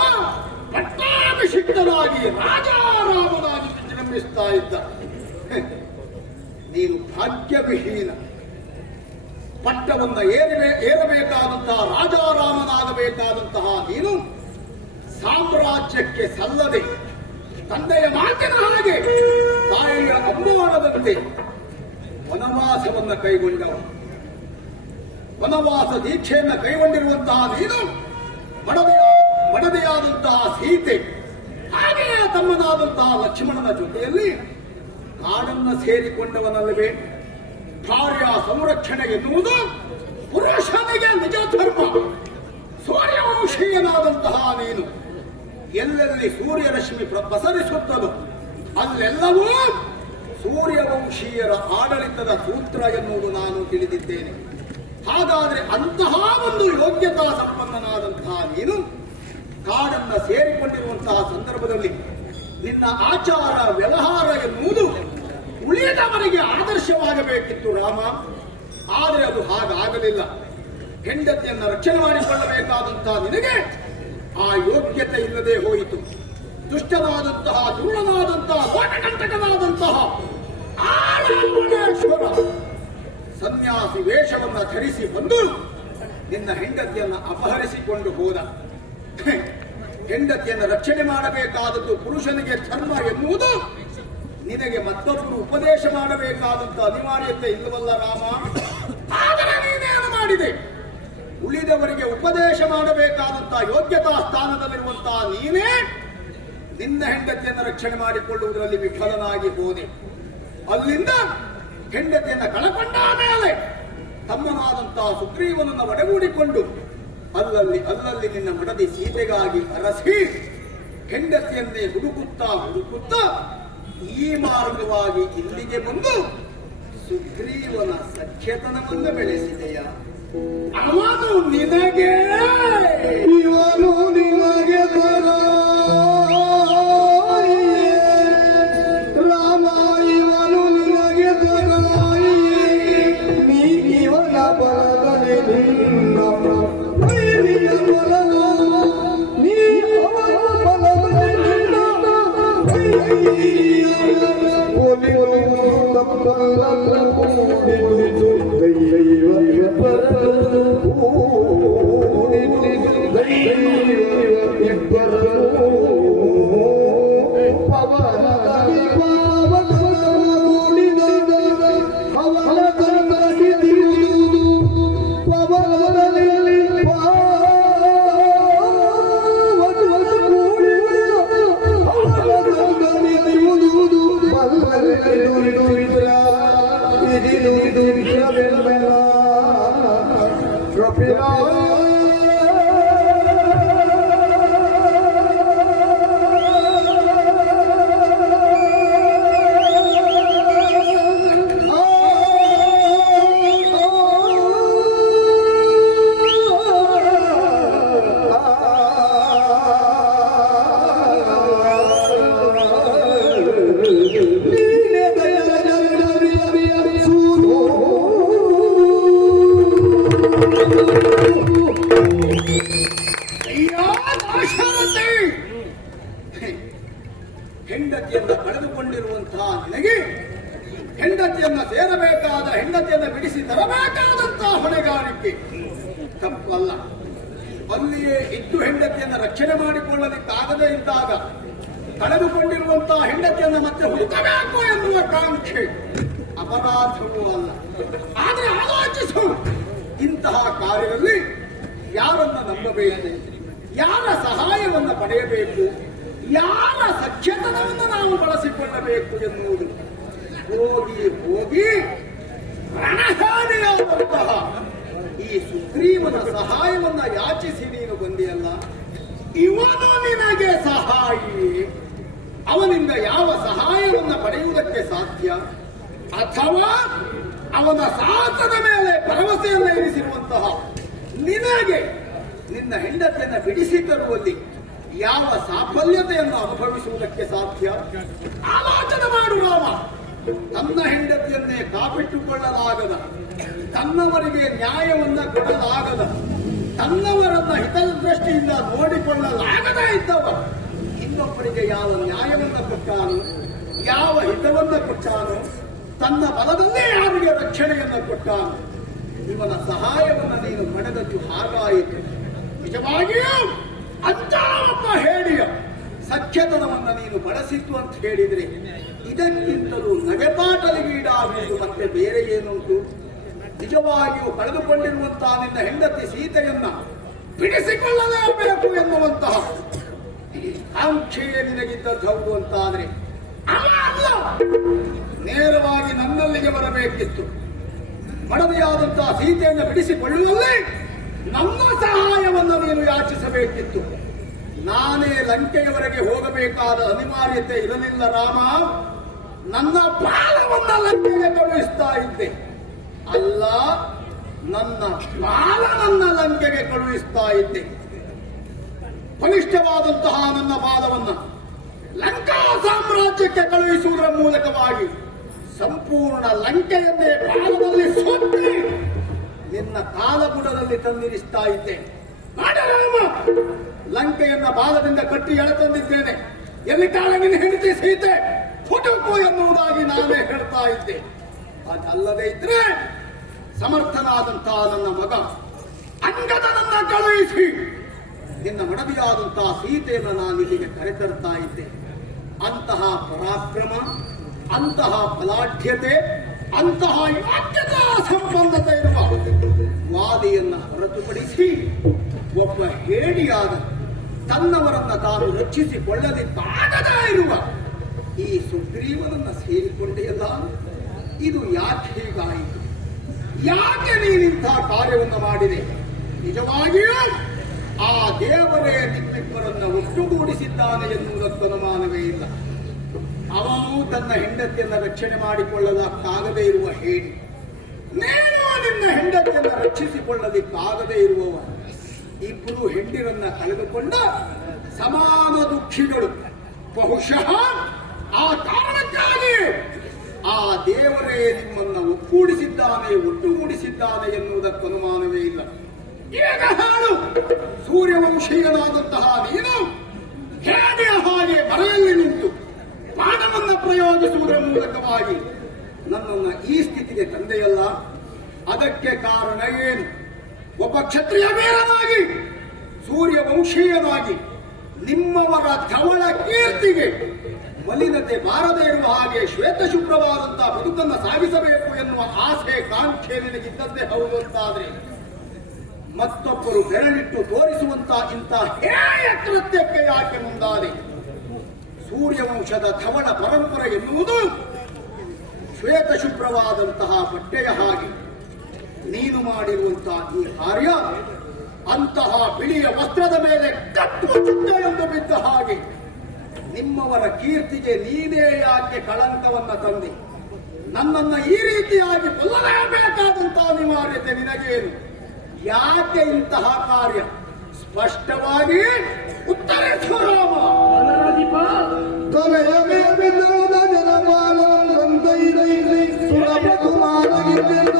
ಪಟ್ಟಾಭಿಷಿಕ್ತನಾಗಿ ರಾಜಾರಾಮನಾಗಿ ವಿಜೃಂಭಿಸ್ತಾ ಇದ್ದ. ನೀನು ಭಾಗ್ಯವಿಹೀನ. ಪಟ್ಟವನ್ನು ಏರಬೇಕಾದಂತಹ ರಾಜಾರಾಮನಾಗಬೇಕಾದಂತಹ ನೀನು ಸಾಮ್ರಾಜ್ಯಕ್ಕೆ ಸಲ್ಲದೆ ತಂದೆಯ ಮಾತಿನ ಹಾಗೆ ತಾಯಿಯ ಅಂಬೋಣ ಕಾಲದಂತೆ ವನವಾಸವನ್ನ ಕೈಗೊಂಡವ. ವನವಾಸ ದೀಕ್ಷೆಯನ್ನ ಕೈಗೊಂಡಿರುವಂತಹ ನೀನು ಮಡದೆಯಾದಂತಹ ಸೀತೆ, ಹಾಗೆಯೇ ತಮ್ಮನಾದಂತಹ ಲಕ್ಷ್ಮಣನ ಜೊತೆಯಲ್ಲಿ ಕಾಡನ್ನ ಸೇರಿಕೊಂಡವನಲ್ಲವೇ? ಭಾರ್ಯ ಸಂರಕ್ಷಣೆ ಎನ್ನುವುದು ಪುರುಷನಿಗೆ ನಿಜ ಧರ್ಮ. ಸೂರ್ಯವಂಶೀಯನಾದಂತಹ ನೀನು ಎಲ್ಲೆಲ್ಲಿ ಸೂರ್ಯರಶ್ಮಿ ಪಸರಿಸುತ್ತದೋ ಅಲ್ಲೆಲ್ಲವೂ ಸೂರ್ಯವಂಶೀಯರ ಆಡಳಿತದ ಸೂತ್ರ ಎನ್ನುವುದು ನಾನು ತಿಳಿದಿದ್ದೇನೆ. ಹಾಗಾದರೆ ಅಂತಹ ಒಂದು ಯೋಗ್ಯತಾ ಸಂಪನ್ನನಾದಂತಹ ನೀನು ಕಾಡನ್ನ ಸೇರಿಕೊಂಡಿರುವಂತಹ ಸಂದರ್ಭದಲ್ಲಿ ನಿನ್ನ ಆಚಾರ ವ್ಯವಹಾರ ಎನ್ನುವುದು ಉಳಿದವರಿಗೆ ಆದರ್ಶವಾಗಬೇಕಿತ್ತು ರಾಮ. ಆದರೆ ಅದು ಹಾಗಾಗಲಿಲ್ಲ. ಹೆಂಡತಿಯನ್ನು ರಕ್ಷಣೆ ಮಾಡಿಕೊಳ್ಳಬೇಕಾದಂತಹ ನಿನಗೆ ಆ ಯೋಗ್ಯತೆ ಇಲ್ಲದೆ ಹೋಯಿತು. ದುಷ್ಟನಾದಂತಹ ದುರುಳನಾದಂತಹ ಕೋಟಕಂಟಕನಾದಂತಹ ಆ ರಾವಣೇಶ್ವರ ಸನ್ಯಾಸಿ ವೇಷವನ್ನ ಧರಿಸಿ ಬಂದು ನಿನ್ನ ಹೆಂಡತಿಯನ್ನ ಅಪಹರಿಸಿಕೊಂಡು ಹೋದ. ಹೆಂಡತಿಯನ್ನು ರಕ್ಷಣೆ ಮಾಡಬೇಕಾದದ್ದು ಪುರುಷನಿಗೆ ಧರ್ಮ ಎನ್ನುವುದು ನಿನಗೆ ಮತ್ತೊಬ್ಬರು ಉಪದೇಶ ಮಾಡಬೇಕಾದಂತ ಅನಿವಾರ್ಯತೆ ಇಲ್ಲವಲ್ಲ ರಾಮ. ಆದರೆ ನೀನೇನು ಮಾಡಿದೆ? ಉಳಿದವರಿಗೆ ಉಪದೇಶ ಮಾಡಬೇಕಾದಂತಹ ಯೋಗ್ಯತಾ ಸ್ಥಾನದಲ್ಲಿರುವಂತಹ ನೀನೇ ನಿನ್ನ ಹೆಂಡತಿಯನ್ನು ರಕ್ಷಣೆ ಮಾಡಿಕೊಳ್ಳುವುದರಲ್ಲಿ ವಿಫಲನಾಗಿ ಹೋದೆ. ಅಲ್ಲಿಂದ ಹೆಂಡತಿಯನ್ನು ಕಳಕೊಂಡ ಮೇಲೆ ತಮ್ಮನಾದಂತಹ ಸುಗ್ರೀವನನ್ನು ಒಡಗೂಡಿಕೊಂಡು ಅಲ್ಲಲ್ಲಿ ನಿನ್ನ ಮಡದಿ ಸೀತೆಗಾಗಿ ಅರಸಿ ಹೆಂಡತಿಯನ್ನೇ ಹುಡುಕುತ್ತಾ ಈ ಮಾರ್ಗವಾಗಿ ಇಲ್ಲಿಗೆ ಬಂದು ಸುಗ್ರೀವನ ಸಖ್ಯತನವನ್ನು ಬೆಳೆಸಿದೆಯ. ಅವನು ನಿನಗೆ ಇವನು ನಿನಗೆ ರಾಮ, ಇವನು ನಿನಗೆ ನೀ ಇವನ ಬಲದಲ್ಲಿ ನಿನ್ನ ವೈರಿಯ ಬಲದ, ನೀ ಅವನ ಬಲದಲ್ಲಿ ನಿನ್ನ ಹೆಂಡತಿಯನ್ನು ಕಳೆದುಕೊಂಡಿರುವಂತಹ ನಿನಗೆ ಹೆಂಡತಿಯನ್ನ ಸೇರಬೇಕಾದ, ಹೆಂಡತಿಯನ್ನು ಬಿಡಿಸಿ ತರಬೇಕಾದಂತಹ ಹೊಣೆಗಾರಿಕೆ ತಪ್ಪಲ್ಲ. ಅಲ್ಲಿಯೇ ಇದ್ದು ಹೆಂಡತಿಯನ್ನು ರಕ್ಷಣೆ ಮಾಡಿಕೊಳ್ಳಲಿಕ್ಕಾಗದೇ ಇದ್ದಾಗ ಕಳೆದುಕೊಂಡಿರುವಂತಹ ಹೆಂಡತಿಯನ್ನು ಮತ್ತೆ ಹುಡುಕಬೇಕು ಎನ್ನುವ ಕಾಂಕ್ಷೆ ಅಪರಾಧವೂ ಅಲ್ಲ. ಆದರೆ ಆಲೋಚಿಸು, ಇಂತಹ ಕಾರ್ಯದಲ್ಲಿ ಯಾರನ್ನ ನಂಬಬೇಕು, ಯಾರ ಸಹಾಯವನ್ನು ಪಡೆಯಬೇಕು, ಯಾರ ಸಖ್ಯತನವನ್ನು ನಾವು ಬಳಸಿಕೊಳ್ಳಬೇಕು ಎನ್ನುವುದು ಹೋಗಿ ರಣಹಾನಿಯಾದಂತಹ ಈ ಸುಗ್ರೀವನ ಸಹಾಯವನ್ನ ಯಾಚಿಸಿ ನೀನು ಬಂದಿಯಲ್ಲ. ಇವನು ನಿನಗೆ ಸಹಾಯಿ. ಅವನಿಂದ ಯಾವ ಸಹಾಯವನ್ನು ಪಡೆಯುವುದಕ್ಕೆ ಸಾಧ್ಯ? ಅಥವಾ ಅವನ ಸಾಹಸದ ಮೇಲೆ ಭರವಸೆಯನ್ನು ಇರಿಸಿರುವಂತಹ ನಿನಗೆ ನಿನ್ನ ಹೆಂಡತಿಯನ್ನು ಬಿಡಿಸಿ ತರುವಲ್ಲಿ ಯಾವ ಸಾಫಲ್ಯತೆಯನ್ನು ಅನುಭವಿಸುವುದಕ್ಕೆ ಸಾಧ್ಯ? ಆಲೋಚನೆ ಮಾಡುವ. ತನ್ನ ಹೆಂಡತಿಯನ್ನೇ ಕಾಪಿಟ್ಟುಕೊಳ್ಳಲಾಗದ, ತನ್ನವರಿಗೆ ನ್ಯಾಯವನ್ನ ಕೊಡಲಾಗದ, ತನ್ನವರನ್ನ ಹಿತದೃಷ್ಟಿಯಿಂದ ನೋಡಿಕೊಳ್ಳಲಾಗದ ಇದ್ದವ ಇನ್ನೊಬ್ಬರಿಗೆ ಯಾವ ನ್ಯಾಯವನ್ನ ಕೊಟ್ಟಾನು, ಯಾವ ಹಿತವನ್ನ ಕೊಟ್ಟಾನು, ತನ್ನ ಬಲದಲ್ಲೇ ಯಾರಿಗೆ ರಕ್ಷಣೆಯನ್ನು ಕೊಟ್ಟಾನು? ಇವನ ಸಹಾಯವನ್ನು ನೀನು ಪಡೆದದ್ದು ಹಾಗಾಯಿತು. ನಿಜವಾಗಿಯೂ ಅಂತ ಒಬ್ಬ ಹೇಳಿಯ ಸಖ್ಯತನವನ್ನು ನೀನು ಬಳಸಿತ್ತು ಅಂತ ಹೇಳಿದ್ರೆ ಇದಕ್ಕಿಂತಲೂ ನಗೆಪಾಟ ಭಯವಾಗುವುದು ಮತ್ತೆ ಬೇರೆ ಏನುಂಟು? ನಿಜವಾಗಿಯೂ ಕಳೆದುಕೊಂಡಿರುವಂತಹ ನಿನ್ನ ಹೆಂಡತಿ ಸೀತೆಯನ್ನ ಬಿಡಿಸಿಕೊಳ್ಳಲೇಬೇಕು ಎನ್ನುವಂತಹ ಆಂಕ್ಷೆಯೇ ನಿನಗಿದ್ದದ್ದು ಹೌದು ಅಂತಾದ್ರೆ ಅಲ್ಲ, ನೇರವಾಗಿ ನನ್ನಲ್ಲಿಗೆ ಬರಬೇಕಿತ್ತು. ಮಡದಿಯಾದಂತಹ ಸೀತೆಯನ್ನು ಬಿಡಿಸಿಕೊಳ್ಳುವಲ್ಲಿ ನನ್ನ ಸಹಾಯವನ್ನು ನೀನು ಯಾಚಿಸಬೇಕಿತ್ತು. ನಾನೇ ಲಂಕೆಯವರೆಗೆ ಹೋಗಬೇಕಾದ ಅನಿವಾರ್ಯತೆ ಇರಲಿಲ್ಲ ರಾಮ. ನನ್ನ ಬಾಲವನ್ನ ಲಂಕೆಗೆ ಕಳುಹಿಸ್ತಾ ಇದ್ದೆ, ಅಲ್ಲ ನನ್ನ ಬಾಲನನ್ನ ಲಂಕೆಗೆ ಕಳುಹಿಸ್ತಾ ಇದ್ದೆ. ಬಲಿಷ್ಠವಾದಂತಹ ನನ್ನ ಬಾಲವನ್ನ ಲಂಕಾ ಸಾಮ್ರಾಜ್ಯಕ್ಕೆ ಕಳುಹಿಸುವುದರ ಮೂಲಕವಾಗಿ ಸಂಪೂರ್ಣ ಲಂಕೆಯನ್ನೇ ಬಾಲದಲ್ಲಿ ಸುತ್ತಿ ನಿನ್ನ ಕಾಲಬುಡದಲ್ಲಿ ತಂದಿರಿಸ್ತಾ ಇದ್ದೆ. ರಾಮ, ಲಂಕೆಯನ್ನ ಬಾಲದಿಂದ ಕಟ್ಟಿ ಎಳೆತಂದಿದ್ದೇನೆ. ಎಲ್ಲಿ ಕಾಲ ನಿನ್ನ ಹೆಂಡತಿ ಸೀತೆ ಹುಡುಕು ಎನ್ನುವುದಾಗಿ ನಾನೇ ಹೇಳ್ತಾ ಇದ್ದೆ. ಅದಲ್ಲದೆ ಇದ್ರೆ ಸಮರ್ಥನಾದಂತಹ ನನ್ನ ಮಗ ಅಂಗದನನ್ನ ಕಳುಹಿಸಿ ನಿನ್ನ ಮಡದಿಯಾದಂತಹ ಸೀತೆಯನ್ನು ನಾನು ಇಲ್ಲಿಗೆ ಕರೆತರ್ತಾ ಇದ್ದೆ. ಅಂತಹ ಪರಾಕ್ರಮ, ಅಂತಹ ಬಲಾಢ್ಯತೆ, ಅಂತಹ ಯೋಗ್ಯತಾ ಸಂಪನ್ನತೆ ಇರುವ ವಾದಿಯನ್ನ ಹೊರತುಪಡಿಸಿ ಒಬ್ಬ ಹೇಡಿಯಾದ ತನ್ನವರನ್ನ ತಾನು ರಕ್ಷಿಸಿಕೊಳ್ಳಲಿಕ್ಕಾಗದೇ ಇರುವ ಈ ಸುಗ್ರೀವನನ್ನ ಸೇರಿಕೊಂಡೆಯಲ್ಲ. ಇದು ಯಾಕೆ ಹೀಗಾಯಿತು? ಯಾಕೆ ನೀನಿಂತಹ ಕಾರ್ಯವನ್ನು ಮಾಡಿದೆ? ನಿಜವಾಗಿಯೂ ಆ ದೇವರೇ ನಿಮ್ಮಿಬ್ಬರನ್ನ ಒಟ್ಟುಗೂಡಿಸಿದ್ದಾನೆ ಎನ್ನುವುದಕ್ಕೆ ಅನುಮಾನವೇ ಇಲ್ಲ. ಅವನು ತನ್ನ ಹೆಂಡತಿಯನ್ನ ರಕ್ಷಣೆ ಮಾಡಿಕೊಳ್ಳಲಾಗದೇ ಇರುವ ಹೇಳಿ, ನೀನು ನಿನ್ನ ಹೆಂಡತಿಯನ್ನ ರಕ್ಷಿಸಿಕೊಳ್ಳಲಿಕ್ಕಾಗದೇ ಇರುವವ. ಇಬ್ಬರು ಹೆಂಡಿರನ್ನ ಕಳೆದುಕೊಂಡ ಸಮಾನ ದುಃಖಿಗಳು. ಬಹುಶಃ ಆ ಕಾರಣಕ್ಕಾಗಿ ಆ ದೇವರೇ ನಿಮ್ಮನ್ನ ಒಟ್ಟುಗೂಡಿಸಿದ್ದಾನೆ ಎನ್ನುವುದಕ್ಕೆ ಅನುಮಾನವೇ ಇಲ್ಲ. ಈಗ ಹಾಳು, ಸೂರ್ಯವಂಶೀಯನಾದಂತಹ ನೀನು ಹೇಗೆ ಹಾಗೆ ಬರೆಯಲ್ಲಿ ನಿಂತು ಪಾಠವನ್ನ ಪ್ರಯೋಗಿಸುವುದರ ಮೂಲಕವಾಗಿ ನನ್ನನ್ನು ಈ ಸ್ಥಿತಿಗೆ ತಂದೆಯಲ್ಲ. ಅದಕ್ಕೆ ಕಾರಣ ಏನು? ಒಬ್ಬ ಕ್ಷತ್ರಿಯ ವೀರನಾಗಿ, ಸೂರ್ಯವಂಶೀಯನಾಗಿ ನಿಮ್ಮವರ ಧವಳ ಕೀರ್ತಿಗೆ ಮಲಿನತೆ ಬಾರದೇ ಇರುವ ಹಾಗೆ ಶ್ವೇತಶುಭ್ರವಾದಂತಹ ಬದುಕನ್ನು ಸಾಗಿಸಬೇಕು ಎನ್ನುವ ಆಸೆ ಕಾಂಕ್ಷೆ ನಿನಗಿದ್ದದ್ದೇ ಹೌದು ಅಂತಾದ್ರೆ ಮತ್ತೊಬ್ಬರು ಬೆರಳಿಟ್ಟು ತೋರಿಸುವಂತಹ ಇಂತಹ ಹೇಯ ಕೃತ್ಯಕ್ಕೆ ಯಾಕೆ ಮುಂದಾದೆ? ಸೂರ್ಯವಂಶದ ಧವಳ ಪರಂಪರೆ ಎನ್ನುವುದು ಶ್ವೇತಶುಭ್ರವಾದಂತಹ ಬಟ್ಟೆಯ ಹಾಗೆ. ನೀನು ಮಾಡಿರುವಂತಹ ಈ ಕಾರ್ಯ ಅಂತಹ ಬಿಳಿಯ ವಸ್ತ್ರದ ಮೇಲೆ ಕಪ್ಪು ಚುಕ್ಕೆಯೊಂದು ಬಿದ್ದ ಹಾಗೆ. ನಿಮ್ಮವರ ಕೀರ್ತಿಗೆ ನೀನೇ ಯಾಕೆ ಕಳಂಕವನ್ನ ತಂದೆ? ನನ್ನನ್ನ ಈ ರೀತಿಯಾಗಿ ಕೊಲ್ಲಲೇಬೇಕಾದಂತಹ ಅನಿವಾರ್ಯತೆ ನಿನಗೇನು? ಯಾಕೆ ಇಂತಹ ಕಾರ್ಯ? ಸ್ಪಷ್ಟವಾಗಿ ಉತ್ತರಿಸು ರಾಮ. ತಲೆಯ ಮೇಲಿದ್ದ ಜನಪಾಲಂತೈದೈದೈ ಸುರಪತು ಮಾಡಗಿದ್ದೆನು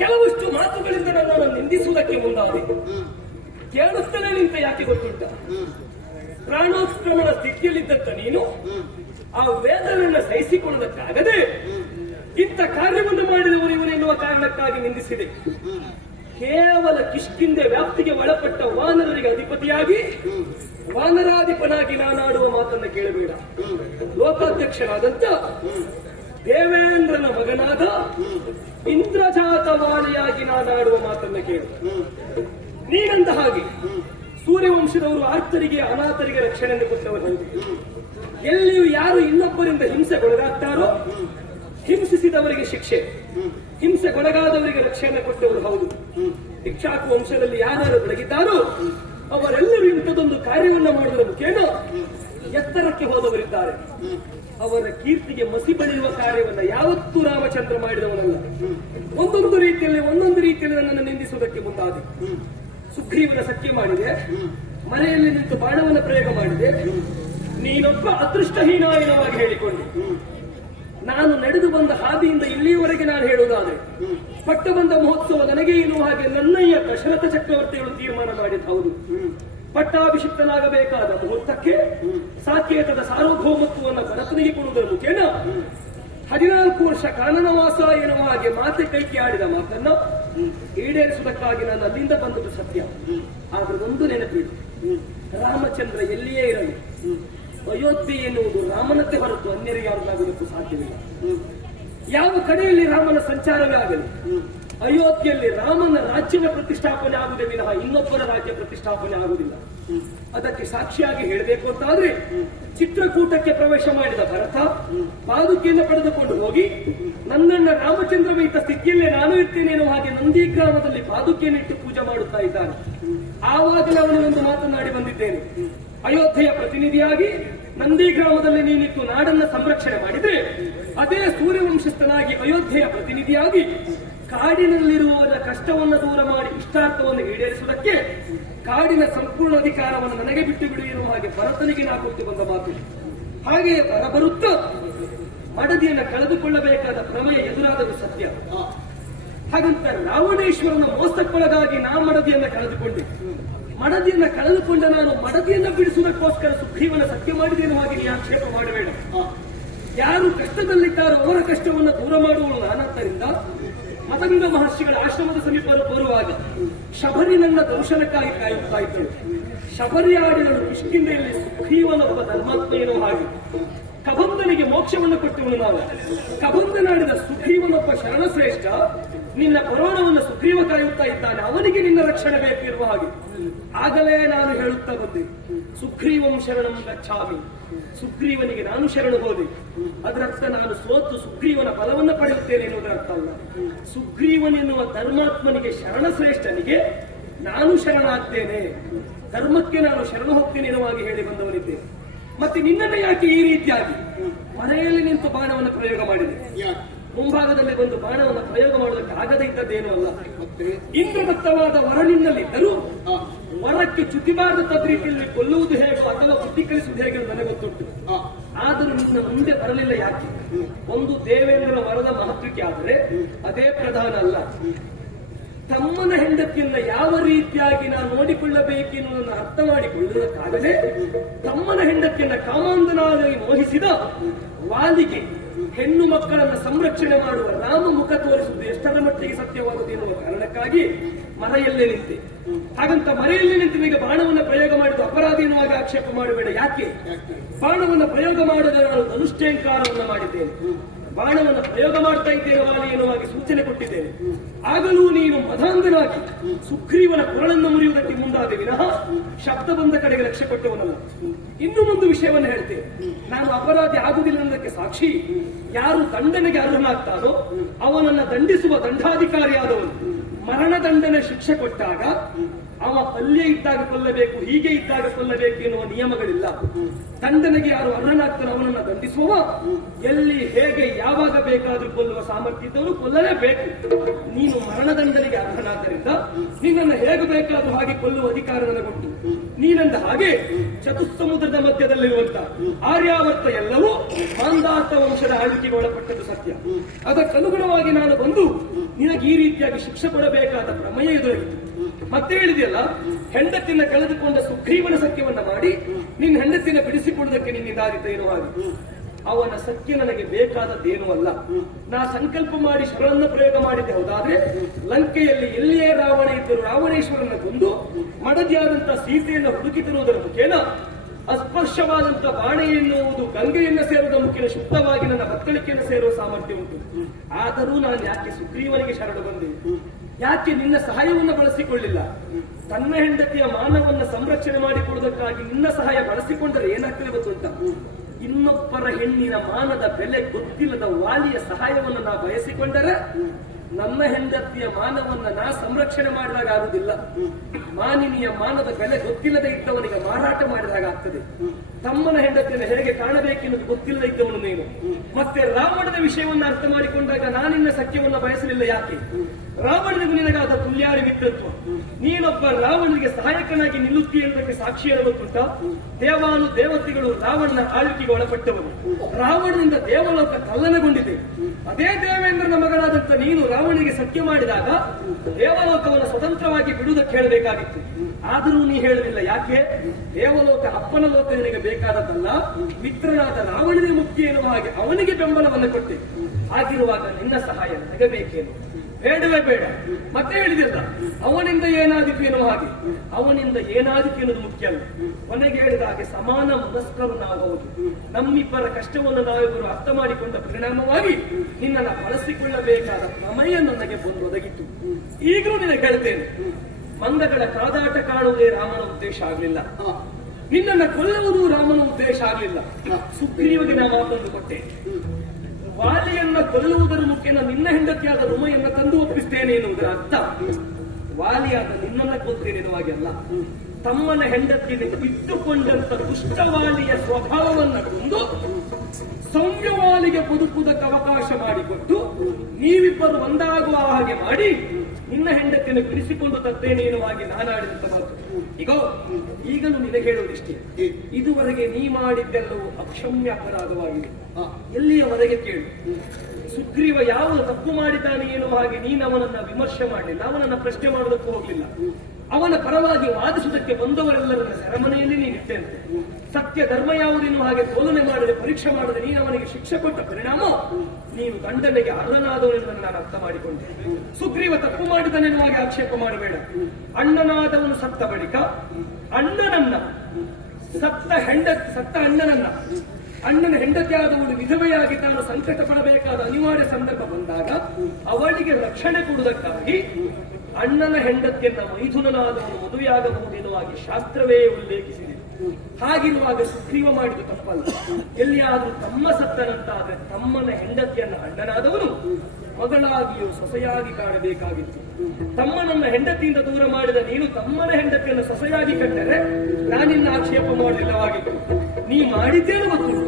ಕೆಲವಷ್ಟು ಮಾತುಗಳಿಂದ ನನ್ನನ್ನು ನಿಂದಿಸುವುದಕ್ಕೆ ಮುಂದಾದೆ. ಕೇಳುತ್ತಲೇ ನಿಂತ ಯಾಕೆ ಗೊತ್ತುಂಟ? ಪ್ರಾಣೋತ್ಕ್ರಮಣ ಸ್ಥಿತಿಯಲ್ಲಿದ್ದಂತ ನೀನು ಆ ವೇದನೆಯನ್ನು ಸಹಿಸಿಕೊಳ್ಳುವುದಕ್ಕಾಗದೆ ಇಂಥ ಕಾರ್ಯವನ್ನು ಮಾಡಿದವರು ಇವರೆನ್ನುವ ಕಾರಣಕ್ಕಾಗಿ ನಿಂದಿಸಿದೆ. ಕೇವಲ ಕಿಷ್ಕಿಂದೆ ವ್ಯಾಪ್ತಿಗೆ ಒಳಪಟ್ಟ ವಾನರರಿಗೆ ಅಧಿಪತಿಯಾಗಿ ವಾನರಾಧಿಪನಾಗಿ ನಾನಾಡುವ ಮಾತನ್ನ ಕೇಳಬೇಡ. ಲೋಕಾಧ್ಯಕ್ಷರಾದಂತ ದೇವೇಂದ್ರನ ಮಗನಾದ ಇಂದ್ರಜಾತವಾಣಿಯಾಗಿ ನಾನಾಡುವ ಮಾತನ್ನ ಕೇಳು. ನೀನಂದ ಹಾಗೆ ಸೂರ್ಯವಂಶದವರು ಆರ್ತರಿಗೆ ಅನಾಥರಿಗೆ ರಕ್ಷಣೆಯನ್ನು ಕೊಟ್ಟವರು ಹೌದು. ಎಲ್ಲಿಯೂ ಯಾರು ಇನ್ನೊಬ್ಬರಿಂದ ಹಿಂಸೆಗೊಳಗಾಗ್ತಾರೋ ಹಿಂಸಿಸಿದವರಿಗೆ ಶಿಕ್ಷೆ, ಹಿಂಸೆಗೊಳಗಾದವರಿಗೆ ರಕ್ಷಣೆ ಕೊಟ್ಟವರು ಹೌದು. ಇಕ್ಷಾಕು ವಂಶದಲ್ಲಿ ಯಾರು ಬೆಳಗಿದ್ದಾರೋ ಅವರೆಲ್ಲರೂ ಇಂಥದೊಂದು ಕಾರ್ಯವನ್ನು ಮಾಡುವ ಮುಖೇನ ಎತ್ತರಕ್ಕೆ ಹೋದವರಿದ್ದಾರೆ. ಅವರ ಕೀರ್ತಿಗೆ ಮಸಿ ಬಳಿಯುವ ಕಾರ್ಯವನ್ನ ಯಾವತ್ತೂ ರಾಮಚಂದ್ರ ಮಾಡಿದವನಲ್ಲ. ಒಂದೊಂದು ರೀತಿಯಲ್ಲಿ ನನ್ನನ್ನು ನಿಂದಿಸುವುದಕ್ಕೆ ಮುಂದಾದೆ. ಸುಗ್ರೀವನ ಸಖ್ಯ ಮಾಡಿದೆ, ಮನೆಯಲ್ಲಿ ನಿಂತು ಬಾಣವನ್ನು ಪ್ರಯೋಗ ಮಾಡಿದೆ. ನೀನೊಬ್ಬ ಅದೃಷ್ಟಹೀನಾಯನವಾಗಿ ಹೇಳಿಕೊಂಡೆ. ನಾನು ನಡೆದು ಬಂದ ಹಾದಿಯಿಂದ ಇಲ್ಲಿಯವರೆಗೆ ನಾನು ಹೇಳುವುದಾದ್ರೆ ಪಟ್ಟಬಂಧ ಮಹೋತ್ಸವ ನನಗೆ ಎನ್ನುವ ಹಾಗೆ ನನ್ನಯ್ಯ ದಶರಥ ಚಕ್ರವರ್ತಿಗಳು ತೀರ್ಮಾನ ಮಾಡಿದ್ದು ಹೌದು. ಪಟ್ಟಾಭಿಷಿಕ್ತನಾಗಬೇಕಾದ ಮುಹೂರ್ತಕ್ಕೆ ಸಾಕೇತದ ಸಾರ್ವಭೌಮತ್ವವನ್ನು ಭರತನಿಗೆ ಕೊಡುವುದರ ಮುಖೇನ 14 ವರ್ಷ ಕಾನನವಾಸ ಎನ್ನುವ ಹಾಗೆ ಮಾತೆ ಕೈಕಿ ಆಡಿದ ಮಾತನ್ನು ಈಡೇರಿಸುವುದಕ್ಕಾಗಿ ನಾನು ಅಲ್ಲಿಂದ ಬಂದದ್ದು ಸತ್ಯ. ಆದ್ರೆ ಒಂದು ನೆನಪಿಡು, ರಾಮಚಂದ್ರ ಎಲ್ಲಿಯೇ ಇರಲಿ ಅಯೋಧ್ಯೆ ಎನ್ನುವುದು ರಾಮನದ್ದೇ ಹೊರತು ಅನ್ಯರಿಗೆ ಯಾರಿಗಾಗುವುದಕ್ಕೂ ಸಾಧ್ಯವಿಲ್ಲ. ಯಾವ ಕಡೆಯಲ್ಲಿ ರಾಮನ ಸಂಚಾರವೇ ಆಗಲಿ ಅಯೋಧ್ಯೆಯಲ್ಲಿ ರಾಮನ ರಾಜ್ಯದ ಪ್ರತಿಷ್ಠಾಪನೆ ಆಗುವುದೇ ವಿನಃ ಇನ್ನೊಬ್ಬರ ರಾಜ್ಯ ಪ್ರತಿಷ್ಠಾಪನೆ ಆಗುವುದಿಲ್ಲ. ಅದಕ್ಕೆ ಸಾಕ್ಷಿಯಾಗಿ ಹೇಳಬೇಕು ಅಂತಾದ್ರೆ ಚಿತ್ರಕೂಟಕ್ಕೆ ಪ್ರವೇಶ ಮಾಡಿದ ಭರತ ಪಾದುಕೆಯನ್ನು ಪಡೆದುಕೊಂಡು ಹೋಗಿ ನನ್ನನ್ನ ರಾಮಚಂದ್ರವಿದ್ದ ಸ್ಥಿತಿಯಲ್ಲೇ ನಾನು ಇರ್ತೇನೆ ಎನ್ನುವ ಹಾಗೆ ನಂದಿ ಗ್ರಾಮದಲ್ಲಿ ಪಾದುಕೆಯನ್ನಿಟ್ಟು ಪೂಜೆ ಮಾಡುತ್ತಾ ಇದ್ದಾನೆ. ಆವಾಗಲೇ ಅವನೊಂದು ಮಾತನಾಡಿ ಬಂದಿದ್ದೇನೆ. ಅಯೋಧ್ಯೆಯ ಪ್ರತಿನಿಧಿಯಾಗಿ ನಂದಿ ಗ್ರಾಮದಲ್ಲಿ ನೀನಿತ್ತು ನಾಡನ್ನ ಸಂರಕ್ಷಣೆ ಮಾಡಿದ್ರೆ ಅದೇ ಸೂರ್ಯವಂಶಸ್ಥನಾಗಿ ಅಯೋಧ್ಯೆಯ ಪ್ರತಿನಿಧಿಯಾಗಿ ಕಾಡಿನಲ್ಲಿರುವವರ ಕಷ್ಟವನ್ನು ದೂರ ಮಾಡಿ ಇಷ್ಟಾರ್ಥವನ್ನು ಈಡೇರಿಸುವುದಕ್ಕೆ ಕಾಡಿನ ಸಂಪೂರ್ಣ ಅಧಿಕಾರವನ್ನು ನನಗೆ ಬಿಟ್ಟು ಬಿಡು ಎನ್ನುವ ಹಾಗೆ ಭರತನಿಗೆ ನಾ ಕೊಟ್ಟು ಬಂದ ಮಾತು. ಹಾಗೆಯೇ ಬರುತ್ತಾ ಮಡದಿಯನ್ನು ಕಳೆದುಕೊಳ್ಳಬೇಕಾದ ಪ್ರಮೇಯ ಎದುರಾದರೂ ಸತ್ಯ. ಹಾಗಂತ ರಾವಣೇಶ್ವರನ ಮೋಸಕ್ಕೊಳಗಾಗಿ ನಾ ಮಡದಿಯನ್ನು ಕಳೆದುಕೊಂಡೆ. ಮಡದಿಯನ್ನ ಕಳೆದುಕೊಂಡ ನಾನು ಮಡದಿಯನ್ನ ಬಿಡಿಸುವುದಕ್ಕೋಸ್ಕರ ಸುಗ್ರೀವನ ಸತ್ಯ ಮಾಡಿದೆ ಎನ್ನುವ ಹಾಗೆ ನೀ ಆಕ್ಷೇಪ ಮಾಡಬೇಡ. ಯಾರು ಕಷ್ಟದಲ್ಲಿದ್ದಾರೋ ಅವರ ಕಷ್ಟವನ್ನು ದೂರ ಮಾಡುವಳು ನಾನಾದ್ದರಿಂದ ಮತಂಗ ಮಹರ್ಷಿಗಳ ಆಶ್ರಮದ ಸಮೀಪ ಬರುವಾಗ ಶಬರಿ ನನ್ನ ದರ್ಶನಕ್ಕಾಗಿ ಕಾಯುತ್ತಾ ಇದ್ದಳು. ಶಬರಿ ಆಡಿದಳು ಕಿಷ್ಕಿಂಧೆಯಲ್ಲಿ ಸುಗ್ರೀವನೊಬ್ಬ ಧರ್ಮಾತ್ಮ ಎನ್ನುವ ಹಾಗೆ ಕಬಂಧನಿಗೆ ಮೋಕ್ಷವನ್ನು ಕೊಟ್ಟವನು ನಾವು. ಕಬಂಧನಾಡಿದ ಸುಗ್ರೀವನೊಬ್ಬ ಶರಣಶ್ರೇಷ್ಠ ನಿನ್ನ ಪರೋಣವನ್ನು ಸುಗ್ರೀವ ಕಾಯುತ್ತಾ ಇದ್ದಾನೆ, ಅವನಿಗೆ ನಿನ್ನ ರಕ್ಷಣೆ ಬೇಕಿರುವ ಹಾಗೆ. ಆಗಲೇ ನಾನು ಹೇಳುತ್ತಾ ಬಂದೆ, ಸುಗ್ರೀವಂ ಶರಣಂ ಗಚ್ಚಾಮಿ, ಸುಗ್ರೀವನಿಗೆ ನಾನು ಶರಣು ಹೋದೆ. ಅದರರ್ಥ ನಾನು ಸೋತು ಸುಗ್ರೀವನ ಬಲವನ್ನು ಪಡೆಯುತ್ತೇನೆ ಎನ್ನುವುದರ ಅರ್ಥ ಅಲ್ಲ. ಸುಗ್ರೀವನೆನ್ನುವ ಧರ್ಮಾತ್ಮನಿಗೆ ಶರಣಶ್ರೇಷ್ಠನಿಗೆ ನಾನು ಶರಣಾಗ್ತೇನೆ, ಧರ್ಮಕ್ಕೆ ನಾನು ಶರಣ ಹೋಗ್ತೇನೆ ಎನ್ನುವಾಗಿ ಹೇಳಿ ಬಂದವನಿದ್ದೆ. ಮತ್ತೆ ನಿನ್ನನ್ನು ಯಾಕೆ ಈ ರೀತಿಯಾಗಿ ಮನೆಯಲ್ಲಿ ನಿಂತು ಬಾಣವನ್ನು ಪ್ರಯೋಗ ಮಾಡಿದೆ? ಮುಂಭಾಗದಲ್ಲಿ ಬಂದು ಬಾಣವನ್ನು ಪ್ರಯೋಗ ಮಾಡುವುದಕ್ಕೆ ಆಗದೇ ಇದ್ದದ್ದೇನೂ ಅಲ್ಲ. ಇಂದ್ರದತ್ತವಾದ ವರ ನಿನ್ನಲ್ಲಿದ್ದರೂ ವರಕ್ಕೆ ಚ್ಯುತಿಬಾರದ ರೀತಿಯಲ್ಲಿ ಕೊಲ್ಲುವುದು ಹೇಗೆ ಅಥವಾ ಬುದ್ಧಿ ಕಲಿಸುವುದು ಹೇಗೆ ನನಗೆ ಗೊತ್ತುಂಟು. ಆದರೂ ನಿನ್ನ ಮುಂದೆ ಬರಲಿಲ್ಲ ಯಾಕೆ? ಒಂದು ದೇವೇಂದ್ರನ ವರದ ಮಹತ್ವಕ್ಕೆ ಆದರೆ ಅದೇ ಪ್ರಧಾನ ಅಲ್ಲ. ತಮ್ಮನ ಹೆಂಡತಿಯನ್ನ ಯಾವ ರೀತಿಯಾಗಿ ನಾನು ನೋಡಿಕೊಳ್ಳಬೇಕೆನ್ನುವುದನ್ನು ಅರ್ಥ ಮಾಡಿಕೊಳ್ಳುವುದಕ್ಕಾಗದೆ ತಮ್ಮನ ಹೆಂಡತಿಯನ್ನ ಕಾಮಾಂಧನಾಗಿ ಮೋಹಿಸಿದ ವಾಲಿಗೆ ಹೆಣ್ಣು ಮಕ್ಕಳನ್ನ ಸಂರಕ್ಷಣೆ ಮಾಡುವ ರಾಮ ಮುಖ ತೋರಿಸುವುದು ಎಷ್ಟರ ಮಟ್ಟಿಗೆ ಸತ್ಯವಾಗುವುದು ಎನ್ನುವ ಕಾರಣಕ್ಕಾಗಿ ಮರೆಯಲ್ಲೇ ನಿಂತೆ. ಹಾಗಂತ ಮರೆಯಲ್ಲೇ ನಿಂತು ಈಗ ಬಾಣವನ್ನು ಪ್ರಯೋಗ ಮಾಡಿದ ಅಪರಾಧ ಎನ್ನುವಾಗ ಆಕ್ಷೇಪ ಮಾಡಬೇಡ. ಯಾಕೆ? ಬಾಣವನ್ನು ಪ್ರಯೋಗ ಮಾಡದೆ ನಾನು ಅನುಷ್ಠೇಂಕಾರವನ್ನು ಮಾಡಿದ್ದೇನೆ, ಬಾಣವನ್ನು ಪ್ರಯೋಗ ಮಾಡ್ತಾ ಇದ್ದೇನೆ ವಾಲಿ ಎನ್ನುವಾಗಿ ಸೂಚನೆ ಕೊಟ್ಟಿದ್ದೇನೆ. ಆಗಲೂ ನೀನು ಮಧಾಂಧನಾಗಿ ಸುಗ್ರೀವನ ಕೊರಳನ್ನು ಮುರಿಯುವುದಕ್ಕೆ ಮುಂದಾದೆ ವಿನಃ ಶಬ್ದ ಬಂದ ಕಡೆಗೆ ಲಕ್ಷ್ಯ ಕೊಟ್ಟವನಲ್ಲ. ಇನ್ನೂ ಒಂದು ವಿಷಯವನ್ನು ಹೇಳ್ತೇನೆ, ನಾನು ಅಪರಾಧಿ ಆಗುವುದಿಲ್ಲ ಅನ್ನೋದಕ್ಕೆ ಸಾಕ್ಷಿ ಯಾರು ದಂಡನೆಗೆ ಅರ್ಹನಾಗ್ತಾನೋ ಅವನನ್ನ ದಂಡಿಸುವ ದಂಡಾಧಿಕಾರಿಯಾದವನು ಮರಣದಂಡನೆ ಶಿಕ್ಷೆ ಕೊಟ್ಟಾಗ ಅವ ಅಲ್ಲೇ ಇದ್ದಾಗ ಕೊಲ್ಲಬೇಕು, ಹೀಗೆ ಇದ್ದಾಗ ಕೊಲ್ಲಬೇಕು ಎನ್ನುವ ನಿಯಮಗಳಿಲ್ಲ. ದಂಡನೆಗೆ ಯಾರು ಅರ್ಹನಾಗ್ತಾನೋ ಅವನನ್ನ ದಂಡಿಸುವ ಎಲ್ಲಿ ಹೇಗೆ ಯಾವಾಗ ಬೇಕಾದ್ರೂ ಕೊಲ್ಲುವ ಸಾಮರ್ಥ್ಯ ಇದ್ದವರು ಕೊಲ್ಲಲೇಬೇಕು. ನೀನು ಮರಣದಂಡನೆಗೆ ಅರ್ಹನಾದ್ದರಿಂದ ನಿನ್ನನ್ನು ಹೇಗೆ ಬೇಕಾದ್ರೂ ಹಾಗೆ ಕೊಲ್ಲುವ ಅಧಿಕಾರ ನನಗುಂಟು. ನೀನಂದ ಹಾಗೆ ಚತುಸ್ಸಮುದ್ರದ ಮಧ್ಯದಲ್ಲಿರುವಂತ ಆರ್ಯಾವರ್ತ ಎಲ್ಲವೂ ಮಾಂಧಾತ ವಂಶದ ಆಳ್ವಿಕೆಗೆ ಒಳಪಟ್ಟದ್ದು ಸತ್ಯ. ಅದಕ್ಕನುಗುಣವಾಗಿ ನಾನು ಬಂದು ನಿನಗೆ ಈ ರೀತಿಯಾಗಿ ಶಿಕ್ಷೆ ಕೊಡಬೇಕಾದ ಪ್ರಮೇಯ ಎದುರಾಗಿತ್ತು. ಮತ್ತೆ ಹೇಳಿದೆಯಲ್ಲ, ಹೆಂಡತಿನ ಕಳೆದುಕೊಂಡ ಸುಗ್ರೀವನ ಸತ್ಯವನ್ನ ಮಾಡಿ ನಿನ್ನ ಹೆಂಡತಿನ ಬಿಡಿಸಿಕೊಳ್ಳುವುದಕ್ಕೆ ನಿನ್ನಿದಾರಿತ ಇರುವ ಹಾಗೆ ಅವನ ಸತ್ಯ ನನಗೆ ಬೇಕಾದದ್ದೇನೂ ಅಲ್ಲ. ನಾ ಸಂಕಲ್ಪ ಮಾಡಿ ಶರವನ್ನು ಪ್ರಯೋಗ ಮಾಡಿದ್ದೆ ಹೌದಾದ್ರೆ ಲಂಕೆಯಲ್ಲಿ ಎಲ್ಲಿಯೇ ರಾವಣ ಇದ್ದರೂ ರಾವಣೇಶ್ವರನ ಕೊಂದು ಮಡದಿಯಾದಂತಹ ಸೀತೆಯನ್ನು ಹುಡುಕಿ ತರುವುದರ ಮುಖೇನ ಅಸ್ಪರ್ಶವಾದಂತ ಬಾಣೆ ಎನ್ನುವುದು ಗಂಗೆಯನ್ನು ಸೇರುವ ಮುಖೇನ ಶುದ್ಧವಾಗಿ ನನ್ನ ಬತ್ತಳಿಕೆಯನ್ನು ಸೇರುವ ಸಾಮರ್ಥ್ಯ ಉಂಟು. ಆದರೂ ನಾನು ಯಾಕೆ ಸುಗ್ರೀವನಿಗೆ ಶರಣ ಬಂದೆ? ಯಾಕೆ ನಿನ್ನ ಸಹಾಯವನ್ನು ಬಳಸಿಕೊಳ್ಳಿಲ್ಲ? ತನ್ನ ಹೆಂಡತಿಯ ಮಾನವನ್ನ ಸಂರಕ್ಷಣೆ ಮಾಡಿಕೊಳ್ಳುವುದಕ್ಕಾಗಿ ನಿನ್ನ ಸಹಾಯ ಬಳಸಿಕೊಂಡರೆ ಏನಾಗ್ತದೆ ಗೊತ್ತುಂಟ? ಇನ್ನೊಬ್ಬರ ಹೆಣ್ಣಿನ ಮಾನದ ಬೆಲೆ ಗೊತ್ತಿಲ್ಲದ ವಾಲಿಯ ಸಹಾಯವನ್ನು ನಾ ಬಯಸಿಕೊಂಡರೆ ನನ್ನ ಹೆಂಡತಿಯ ಮಾನವನ್ನ ನಾ ಸಂರಕ್ಷಣೆ ಮಾಡಿದಾಗ ಆಗುದಿಲ್ಲ. ಮಾನಿನಿಯ ಮಾನದ ಬೆಲೆ ಗೊತ್ತಿಲ್ಲದೆ ಇದ್ದವನಿಗೆ ಮಾರಾಟ ಮಾಡಿದಾಗ ಆಗ್ತದೆ. ತಮ್ಮನ ಹೆಂಡತಿಯನ್ನು ಹೇಗೆ ಕಾಣಬೇಕೆನ್ನುವುದು ಗೊತ್ತಿಲ್ಲದೆ ಇದ್ದವನು ನೀನು. ಮತ್ತೆ ರಾವಣನ ವಿಷಯವನ್ನು ಅರ್ಥ ಮಾಡಿಕೊಂಡಾಗ ನಾನಿನ್ನ ಸತ್ಯವನ್ನು ಬಯಸಲಿಲ್ಲ. ಯಾಕೆ? ರಾವಣನಿಗೂ ನಿನಗಾದ ತುಲ್ಯಾರಿ ಮಿತ್ರತ್ವ. ನೀನೊಬ್ಬ ರಾವಣನಿಗೆ ಸಹಾಯಕನಾಗಿ ನಿಲ್ಲುತ್ತೀ ಎಂಬಕ್ಕೆ ಸಾಕ್ಷಿ ಗೊತ್ತುಂಟ. ದೇವಾನು ದೇವತೆಗಳು ರಾವಣನ ಆಳ್ವಿಕೆಗೆ ಒಳಪಟ್ಟವರು. ರಾವಣನಿಂದ ದೇವಲೋಕ ತಲ್ಲಣಗೊಂಡಿದೆ. ಅದೇ ದೇವೇಂದ್ರನ ಮಗಳಾದಂತ ನೀನು ರಾವಣನಿಗೆ ಸತ್ಯ ಮಾಡಿದಾಗ ದೇವಲೋಕವನ್ನು ಸ್ವತಂತ್ರವಾಗಿ ಬಿಡುವುದಕ್ಕೆ ಹೇಳಬೇಕಾಗಿತ್ತು. ಆದರೂ ನೀ ಹೇಳಲಿಲ್ಲ. ಯಾಕೆ? ದೇವಲೋಕ ಅಪ್ಪನ ಲೋಕ ನಿನಗೆ ಬೇಕಾದದ್ದಲ್ಲ, ಮಿತ್ರನಾದ ರಾವಣನಿಗೆ ಮುಕ್ತಿ ಎನ್ನುವ ಹಾಗೆ ಅವನಿಗೆ ಬೆಂಬಲವನ್ನು ಕೊಟ್ಟೆ. ಆಗಿರುವಾಗ ನಿನ್ನ ಸಹಾಯ ನನಗೆ ಬೇಕೇನು? ಬೇಡವೇ ಬೇಡ. ಮತ್ತೆ ಹೇಳಿದಿಲ್ಲ ಅವನಿಂದ ಏನಾದಿತ್ತು ಎನ್ನುವ ಹಾಗೆ. ಅವನಿಂದ ಏನಾದಿತ್ತು ಎನ್ನುವುದು ಮುಖ್ಯ ಅಲ್ಲ. ಕೊನೆಗೆ ಹೇಳಿದ ಹಾಗೆ ಸಮಾನ ಮನಸ್ಕರು ನಾವು ಹೌದು. ನಮ್ಮಿಬ್ಬರ ಕಷ್ಟವನ್ನು ನಾವಿಬ್ಬರು ಅರ್ಥ ಮಾಡಿಕೊಂಡ ಪರಿಣಾಮವಾಗಿ ನಿನ್ನನ್ನು ಬಳಸಿಕೊಳ್ಳಬೇಕಾದ ಪ್ರಮೇಯ ನನಗೆ ಬಂದು ಒದಗಿತ್ತು. ಈಗಲೂ ನಿನಗೆ ಹೇಳ್ತೇನೆ, ಮಂದಗಳ ಕಾದಾಟ ಕಾಣುವುದೇ ರಾಮನ ಉದ್ದೇಶ ಆಗಲಿಲ್ಲ. ನಿನ್ನನ್ನ ಕೊಲ್ಲುವುದು ರಾಮನ ಉದ್ದೇಶ ಆಗಲಿಲ್ಲ. ಸುಗ್ರೀವಗೆ ನಾನು ಮಾತನ್ನು ಕೊಟ್ಟೆ. ವಾಲಿಯನ್ನ ಕೊಲ್ಲುವುದರ ಮುಖೇನ ನಿನ್ನ ಹೆಂಡತಿಯಾದ ರುಮೆಯನ್ನ ತಂದು ಒಪ್ಪಿಸ್ತೇನೆ ಎನ್ನುವುದರ ಅರ್ಥ ವಾಲಿಯಾದ ನಿನ್ನನ್ನ ಕೊಲ್ತೇನೆ ಎನ್ನುವಾಗೆ ಅಲ್ಲ. ತಮ್ಮನ ಹೆಂಡತಿಯನ್ನು ಇಟ್ಟುಕೊಂಡಂತ ದುಷ್ಟವಾಲಿಯ ಸ್ವಭಾವವನ್ನು ಕೊಂದು ಸೌಮ್ಯವಾಲಿಗೆ ಬದುಕುವುದಕ್ಕೆ ಅವಕಾಶ ಮಾಡಿಕೊಟ್ಟು ನೀವಿಬ್ಬರು ಒಂದಾಗುವ ಹಾಗೆ ಮಾಡಿ ನಿನ್ನ ಹೆಂಡತಿಯನ್ನು ಬಿಡಿಸಿಕೊಂಡು ತರ್ತೇನೆ ಎನ್ನುವಾಗಿ ನಾನಾಡಿದಂತ ಮಾತು. ಈಗಲೂ ನಿನಗೆ ಹೇಳುವುದಿಷ್ಟೇ, ಇದುವರೆಗೆ ನೀ ಮಾಡಿದ್ದೆಲ್ಲವೂ ಅಕ್ಷಮ್ಯ ಅಪರಾಧವಾಗಿದೆ. ಎಲ್ಲಿಯವರೆಗೆ ಕೇಳು. ಸುಗ್ರೀವ ಯಾವ ತಪ್ಪು ಮಾಡಿದ್ದಾನೆ ಎನ್ನುವ ಹಾಗೆ ನೀನು ಅವನನ್ನ ವಿಮರ್ಶೆ ಮಾಡಲಿಲ್ಲ, ಅವನನ್ನ ಪ್ರಶ್ನೆ ಮಾಡುವುದಕ್ಕೂ ಹೋಗಲಿಲ್ಲ. ಅವನ ಪರವಾಗಿ ವಾದಿಸುವುದಕ್ಕೆ ಬಂದವರೆಲ್ಲರನ್ನ ಸೆರೆಮನೆಯಲ್ಲಿ ನೀನಿಟ್ಟಂತೆ. ಸತ್ಯ ಧರ್ಮ ಯಾವುದೆನ್ನುವ ಹಾಗೆ ತೋಲನೆ ಮಾಡದೆ ಪರೀಕ್ಷೆ ಮಾಡದೆ ನೀನು ಅವನಿಗೆ ಶಿಕ್ಷೆ ಕೊಟ್ಟ ಪರಿಣಾಮ ನೀನು ದಂಡನೆಗೆ ಅರ್ಹನಾದವನೆಂದು ನಾನು ಅರ್ಥ ಮಾಡಿಕೊಂಡೆ. ಸುಗ್ರೀವ ತಪ್ಪು ಮಾಡಿದನೆನ್ನುವ ಹಾಗೆ ಆಕ್ಷೇಪ ಮಾಡಬೇಡ. ಅಣ್ಣನಾದವನು ಸತ್ತ ಬಳಿಕ ಅಣ್ಣನನ್ನ ಸತ್ತ ಅಣ್ಣನ ಹೆಂಡತಿಯಾದವಳು ವಿಧವೆಯಾಗಿ ತಾನು ಸಂಕಟ ಪಡಬೇಕಾದ ಅನಿವಾರ್ಯ ಸಂದರ್ಭ ಬಂದಾಗ ಅವಳಿಗೆ ರಕ್ಷಣೆ ಕೊಡುವುದಕ್ಕಾಗಿ ಅಣ್ಣನ ಹೆಂಡತಿಯನ್ನ ಮೈಥುನನಾದವನು ಮದುವೆಯಾಗಬಹುದೆನ್ನುವಾಗಿ ಶಾಸ್ತ್ರವೇ ಉಲ್ಲೇಖಿಸಿದೆ. ಹಾಗಿರುವಾಗ ಸುಗ್ರೀವ ಮಾಡಿದ ತಪ್ಪಲ್ಲ. ಎಲ್ಲಿಯಾದ್ರೂ ತಮ್ಮ ಸತ್ತನಂತಾದ್ರೆ ತಮ್ಮನ ಹೆಂಡತಿಯನ್ನ ಅಣ್ಣನಾದವನು ಮಗಳಾಗಿಯೂ ಸೊಸೆಯಾಗಿ ಕಾಣಬೇಕಾಗಿತ್ತು. ತಮ್ಮನನ್ನ ಹೆಂಡತಿಯಿಂದ ದೂರ ಮಾಡಿದ ನೀನು ತಮ್ಮನ ಹೆಂಡತಿಯನ್ನು ಸೊಸೆಯಾಗಿ ಕಂಡರೆ ನಾನಿನ್ನ ಆಕ್ಷೇಪ ಮಾಡಲಿಲ್ಲವಾಗಿತ್ತು. ನೀ ಮಾಡಿದ್ದೇನು ಗೊತ್ತಿಲ್ಲ.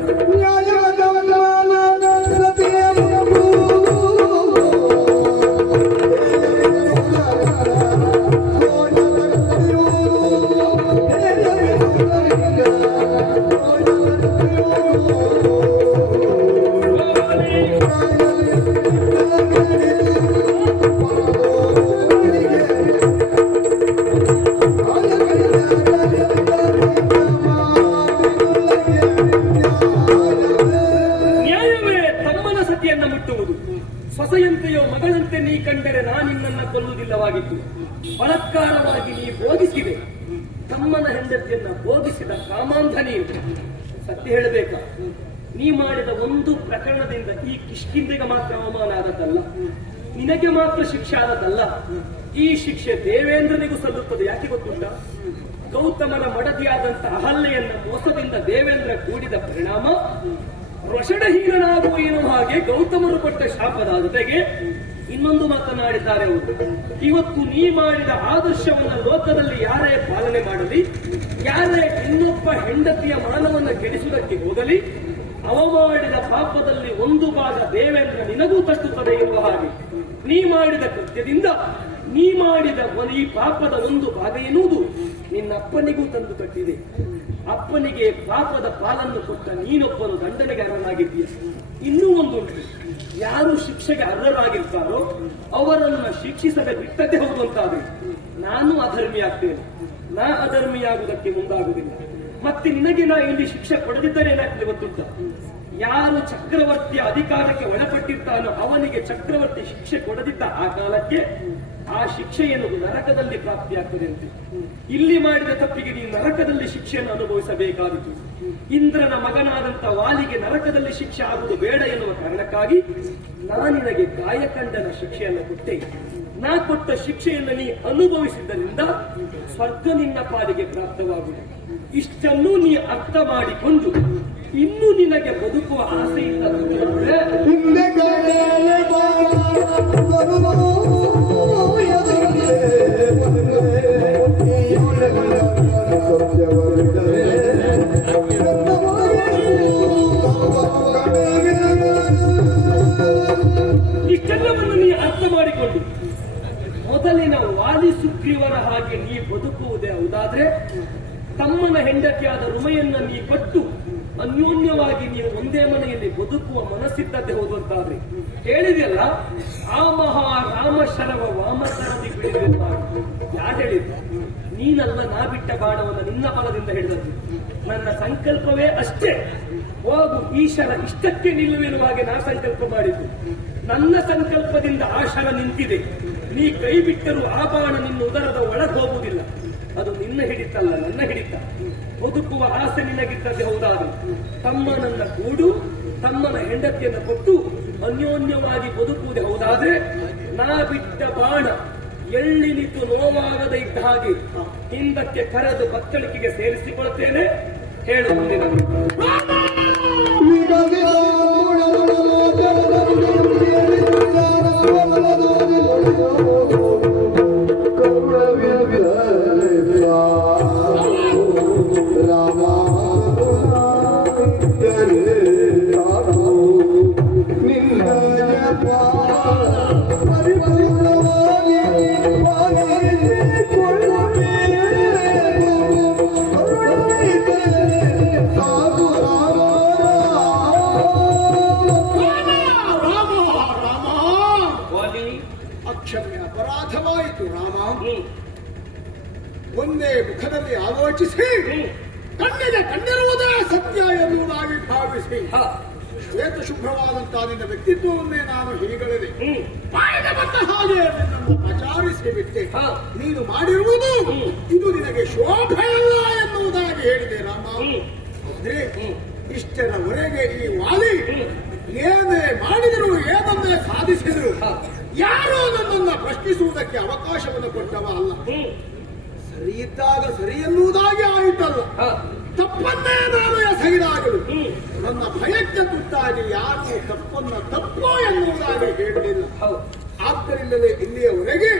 ಸೊಸೆಯಂತೆಯೋ ಮಗಳಂತೆ ನೀ ಕಂಡರೆ ನಾನಿನ್ನನ್ನ ಕೊಲ್ಲುವುದಿಲ್ಲವಾಗಿತ್ತು. ಬಲಾತ್ಕಾರವಾಗಿ ನೀ ಬೋಧಿಸಿದೆ. ತಮ್ಮನ ಹೆಂಡತಿಯನ್ನ ಬೋಧಿಸಿದ ಕಾಮಾಂಧ ನೀನು. ಸತ್ಯ ಹೇಳಬೇಕ, ನೀ ಮಾಡಿದ ಒಂದು ಪ್ರಕರಣದಿಂದ ಈ ಕಿಷ್ಕಿಂದೆಗೆ ಮಾತ್ರ ಅವಮಾನ ಆದದ್ದಲ್ಲ, ನಿನಗೆ ಮಾತ್ರ ಶಿಕ್ಷೆ ಆದದ್ದಲ್ಲ. ಈ ಶಿಕ್ಷೆ ದೇವೇಂದ್ರನಿಗೂ ಸಲ್ಲುತ್ತದೆ. ಯಾಕೆ ಗೊತ್ತುಂಟ? ಗೌತಮನ ಮಡದಿಯಾದಂತ ಅಹಲ್ಯೆಯನ್ನ ಮೋಸದಿಂದ ದೇವೇಂದ್ರ ಕೂಡಿದ ಪರಿಣಾಮ ವೃಷಣಹೀನನಾಗುವ ಎನ್ನುವ ಹಾಗೆ ಗೌತಮರು ಕೊಟ್ಟ ಶಾಪದ ಜೊತೆಗೆ ಇನ್ನೊಂದು ಮಾತನಾಡಿದ್ದಾರೆ ಅವರು. ಇವತ್ತು ನೀ ಮಾಡಿದ ಆದರ್ಶವನ್ನ ಲೋಕದಲ್ಲಿ ಯಾರೇ ಪಾಲನೆ ಮಾಡಲಿ, ಯಾರೇ ಇನ್ನೊಬ್ಬ ಹೆಂಡತಿಯ ಮಾನವನ್ನ ಕೆಡಿಸುವುದಕ್ಕೆ ಹೋಗಲಿ, ಅವ ಮಾಡಿದ ಪಾಪದಲ್ಲಿ ಒಂದು ಭಾಗ ದೇವೇಂದ್ರ ನಿನಗೂ ತಟ್ಟುತ್ತದೆ ಎನ್ನುವ ಹಾಗೆ ನೀ ಮಾಡಿದ ಕೃತ್ಯದಿಂದ ನೀ ಮಾಡಿದ ಈ ಪಾಪದ ಒಂದು ಭಾಗ ಎನ್ನುವುದು ನಿನ್ನಪ್ಪನಿಗೂ ತಂದು ತಟ್ಟಿದೆ. ಅಪ್ಪನಿಗೆ ಪಾಪದ ಪಾಲನ್ನು ಕೊಟ್ಟ ನೀನೊಬ್ಬನು ದಂಡನೆಗೆ ಅರ್ಹನಾಗಿದ್ದೀಯ. ಇನ್ನೂ ಒಂದುಂಟು, ಯಾರು ಶಿಕ್ಷೆಗೆ ಅರ್ಹರಾಗಿರ್ತಾರೋ ಅವರನ್ನ ಶಿಕ್ಷಿಸದೆ ಬಿಟ್ಟದ್ದೇ ಹೌದು ಅಂತಾದ್ರೆ ನಾನು ಅಧರ್ಮಿ ಆಗ್ತೇನೆ. ನಾ ಅಧರ್ಮಿಯಾಗುವುದಕ್ಕೆ ಮುಂದಾಗುವುದಿಲ್ಲ. ಮತ್ತೆ ನಿನಗೆ ನಾ ಇಲ್ಲಿ ಶಿಕ್ಷೆ ಕೊಡದಿದ್ದರೆ ಏನಾಗ್ತದೆ ಗೊತ್ತುಂಟ? ಯಾರು ಚಕ್ರವರ್ತಿಯ ಅಧಿಕಾರಕ್ಕೆ ಒಳಪಟ್ಟಿರ್ತಾನೋ ಅವನಿಗೆ ಚಕ್ರವರ್ತಿ ಶಿಕ್ಷೆ ಕೊಡದಿದ್ದ ಆ ಕಾಲಕ್ಕೆ ಆ ಶಿಕ್ಷೆ ಎನ್ನುವುದು ನರಕದಲ್ಲಿ ಪ್ರಾಪ್ತಿಯಾಗ್ತದೆ ಅಂತ. ಇಲ್ಲಿ ಮಾಡಿದ ತಪ್ಪಿಗೆ ನೀನು ನರಕದಲ್ಲಿ ಶಿಕ್ಷೆಯನ್ನು ಅನುಭವಿಸಬೇಕಾಗಿತ್ತು. ಇಂದ್ರನ ಮಗನಾದಂತ ವಾಲಿಗೆ ನರಕದಲ್ಲಿ ಶಿಕ್ಷೆ ಆಗುವುದು ಬೇಡ ಎನ್ನುವ ಕಾರಣಕ್ಕಾಗಿ ನಾನಿನಗೆ ಗಾಯಕಂಡನ ಶಿಕ್ಷೆಯನ್ನು ಕೊಟ್ಟೆ. ನಾ ಕೊಟ್ಟ ಶಿಕ್ಷೆಯನ್ನು ನೀ ಅನುಭವಿಸಿದ್ದರಿಂದ ಸ್ವರ್ಗ ನಿನ್ನ ಪಾಲಿಗೆ ಪ್ರಾಪ್ತವಾಗುವುದು. ಇಷ್ಟನ್ನು ನೀ ಅರ್ಥ ಮಾಡಿಕೊಂಡು ಇನ್ನು ನಿನಗೆ ಬದುಕುವ ಆಸೆ ಇದ್ದರೆ ಹಿಂದೆ ಕಡೆಯಲೆ ಬಾಳ ಕರುಣೋ ಎದುರೇ ಬಂದೆ ಈ ಒಳಗಣ ಸತ್ಯವರಿದರೆ ಇಷ್ಟೆಲ್ಲವನ್ನು ನೀ ಅರ್ಥ ಮಾಡಿಕೊಂಡು ಮೊದಲಿನ ವಾಲಿ ಸುಗ್ರೀವರ ಹಾಗೆ ನೀ ಬದುಕುವುದೇ ಹೌದಾದ್ರೆ ತಮ್ಮನ ಹೆಂಡತಿಯಾದ ರುಮೆಯನ್ನ ನೀ ಕೊಟ್ಟು ಅನ್ಯೋನ್ಯವಾಗಿ ನೀವು ಒಂದೇ ಮನೆಯಲ್ಲಿ ಬದುಕುವ ಮನಸ್ಸಿದ್ದತೆ ಹೋದಂತಾದ್ರೆ ಹೇಳಿದೆಯಲ್ಲ, ಆ ಮಹಾ ರಾಮಶರವ ವಾಮಸರದಿ ಬಿಡಿದ ಯಾರು ಹೇಳಿದ್ದು? ನೀನಲ್ಲ, ನಾ ಬಿಟ್ಟ ಬಾಣವನ್ನು ನಿನ್ನ ಬಲದಿಂದ ಹಿಡಿದದ್ದು. ನನ್ನ ಸಂಕಲ್ಪವೇ ಅಷ್ಟೇ. ಹೋಗು, ಈಶ್ವರ ಇಷ್ಟಕ್ಕೆ ನಿಲ್ಲುವೆನ್ನುವ ಹಾಗೆ ನಾ ಸಂಕಲ್ಪ ಮಾಡಿದ್ದು. ನನ್ನ ಸಂಕಲ್ಪದಿಂದ ಆ ಶರ ನಿಂತಿದೆ. ನೀ ಕೈ ಬಿಟ್ಟರೂ ಆ ಬಾಣ ನಿನ್ನ ಉದರದ ಒಳಗೆ ಹೋಗುವುದಿಲ್ಲ. ಅದು ನಿನ್ನ ಹಿಡಿತಲ್ಲ, ನನ್ನ ಹಿಡಿತ. ಬದುಕುವ ಆಸೆ ನಿನಗಿದ್ದದೆ ಹೌದಾದ್ರೆ ತಮ್ಮನನ್ನ ಕೂಡು, ತಮ್ಮನ ಹೆಂಡತಿಯನ್ನು ಕೊಟ್ಟು ಅನ್ಯೋನ್ಯವಾಗಿ ಬದುಕುವುದೇ ಹೌದಾದ್ರೆ ನಾ ಬಿಟ್ಟ ಬಾಣ ಎಳ್ಳಿ ನಿಂತು ನೋವಾಗದ ಇದ್ದ ಹಾಗೆ ಹಿಂದಕ್ಕೆ ಕರೆದು ಬತ್ತಳಿಕೆಗೆ ಸೇರಿಸಿಕೊಳ್ತೇನೆ. ಹೇಳು ಮುಂದಿನ ಅಕ್ಷಮ್ಯ ಅಪರಾಧವಾಯಿತು ರಾಮ. ಒಂದೇ ಮುಖದಲ್ಲಿ ಆಲೋಚಿಸಿ ಕಣ್ಣಿಗೆ ಕಂಡಿರುವುದೇ ಸತ್ಯ ಎನ್ನುವುದಾಗಿ ಭಾವಿಸಿ ಶ್ವೇತ ಶುಭ್ರವಾದಂತಹ ನಿನ್ನ ವ್ಯಕ್ತಿತ್ವವನ್ನೇ ನಾನು ಹೀಗಳೆದೆ ಬಾಯಿಗೆ ಬಂದ ಹಾಗೆ ನಿನ್ನನ್ನು ಪ್ರಚಾರಿಸಿ ಬಿಟ್ಟೆ. ನೀನು ಮಾಡಿರುವುದು ಇದು ನಿನಗೆ ಶೋಭೆಯಲ್ಲ ಎನ್ನುವುದಾಗಿ ಹೇಳಿದೆ ರಾಮ. ಅಂದ್ರೆ ಇಷ್ಟರವರೆಗೆ ಈ ವಾಲಿ ಏನೇ ಮಾಡಿದರು, ಏನನ್ನೇ ಸಾಧಿಸಿದರು, ಯಾರೋ ನನ್ನನ್ನು ಪ್ರಶ್ನಿಸುವುದಕ್ಕೆ ಅವಕಾಶವನ್ನು ಕೊಟ್ಟವ ಅಲ್ಲ. ಸರಿ ಇದ್ದಾಗ ಸರಿ ಎನ್ನುವುದಾಗಿ ಆಯಿತಲ್ಲ, ತಪ್ಪನ್ನೇ ನಾನು ಎಸಗಿದಾಗಲು ನನ್ನ ಭಯಕ್ಕೆ ತುತ್ತಾಗಿ ಯಾರು ತಪ್ಪನ್ನ ತಪ್ಪೋ ಎನ್ನುವುದಾಗಿ ಹೇಳಲಿಲ್ಲ. ಆದ್ದರಿಂದಲೇ ಇಲ್ಲಿಯವರೆಗೆ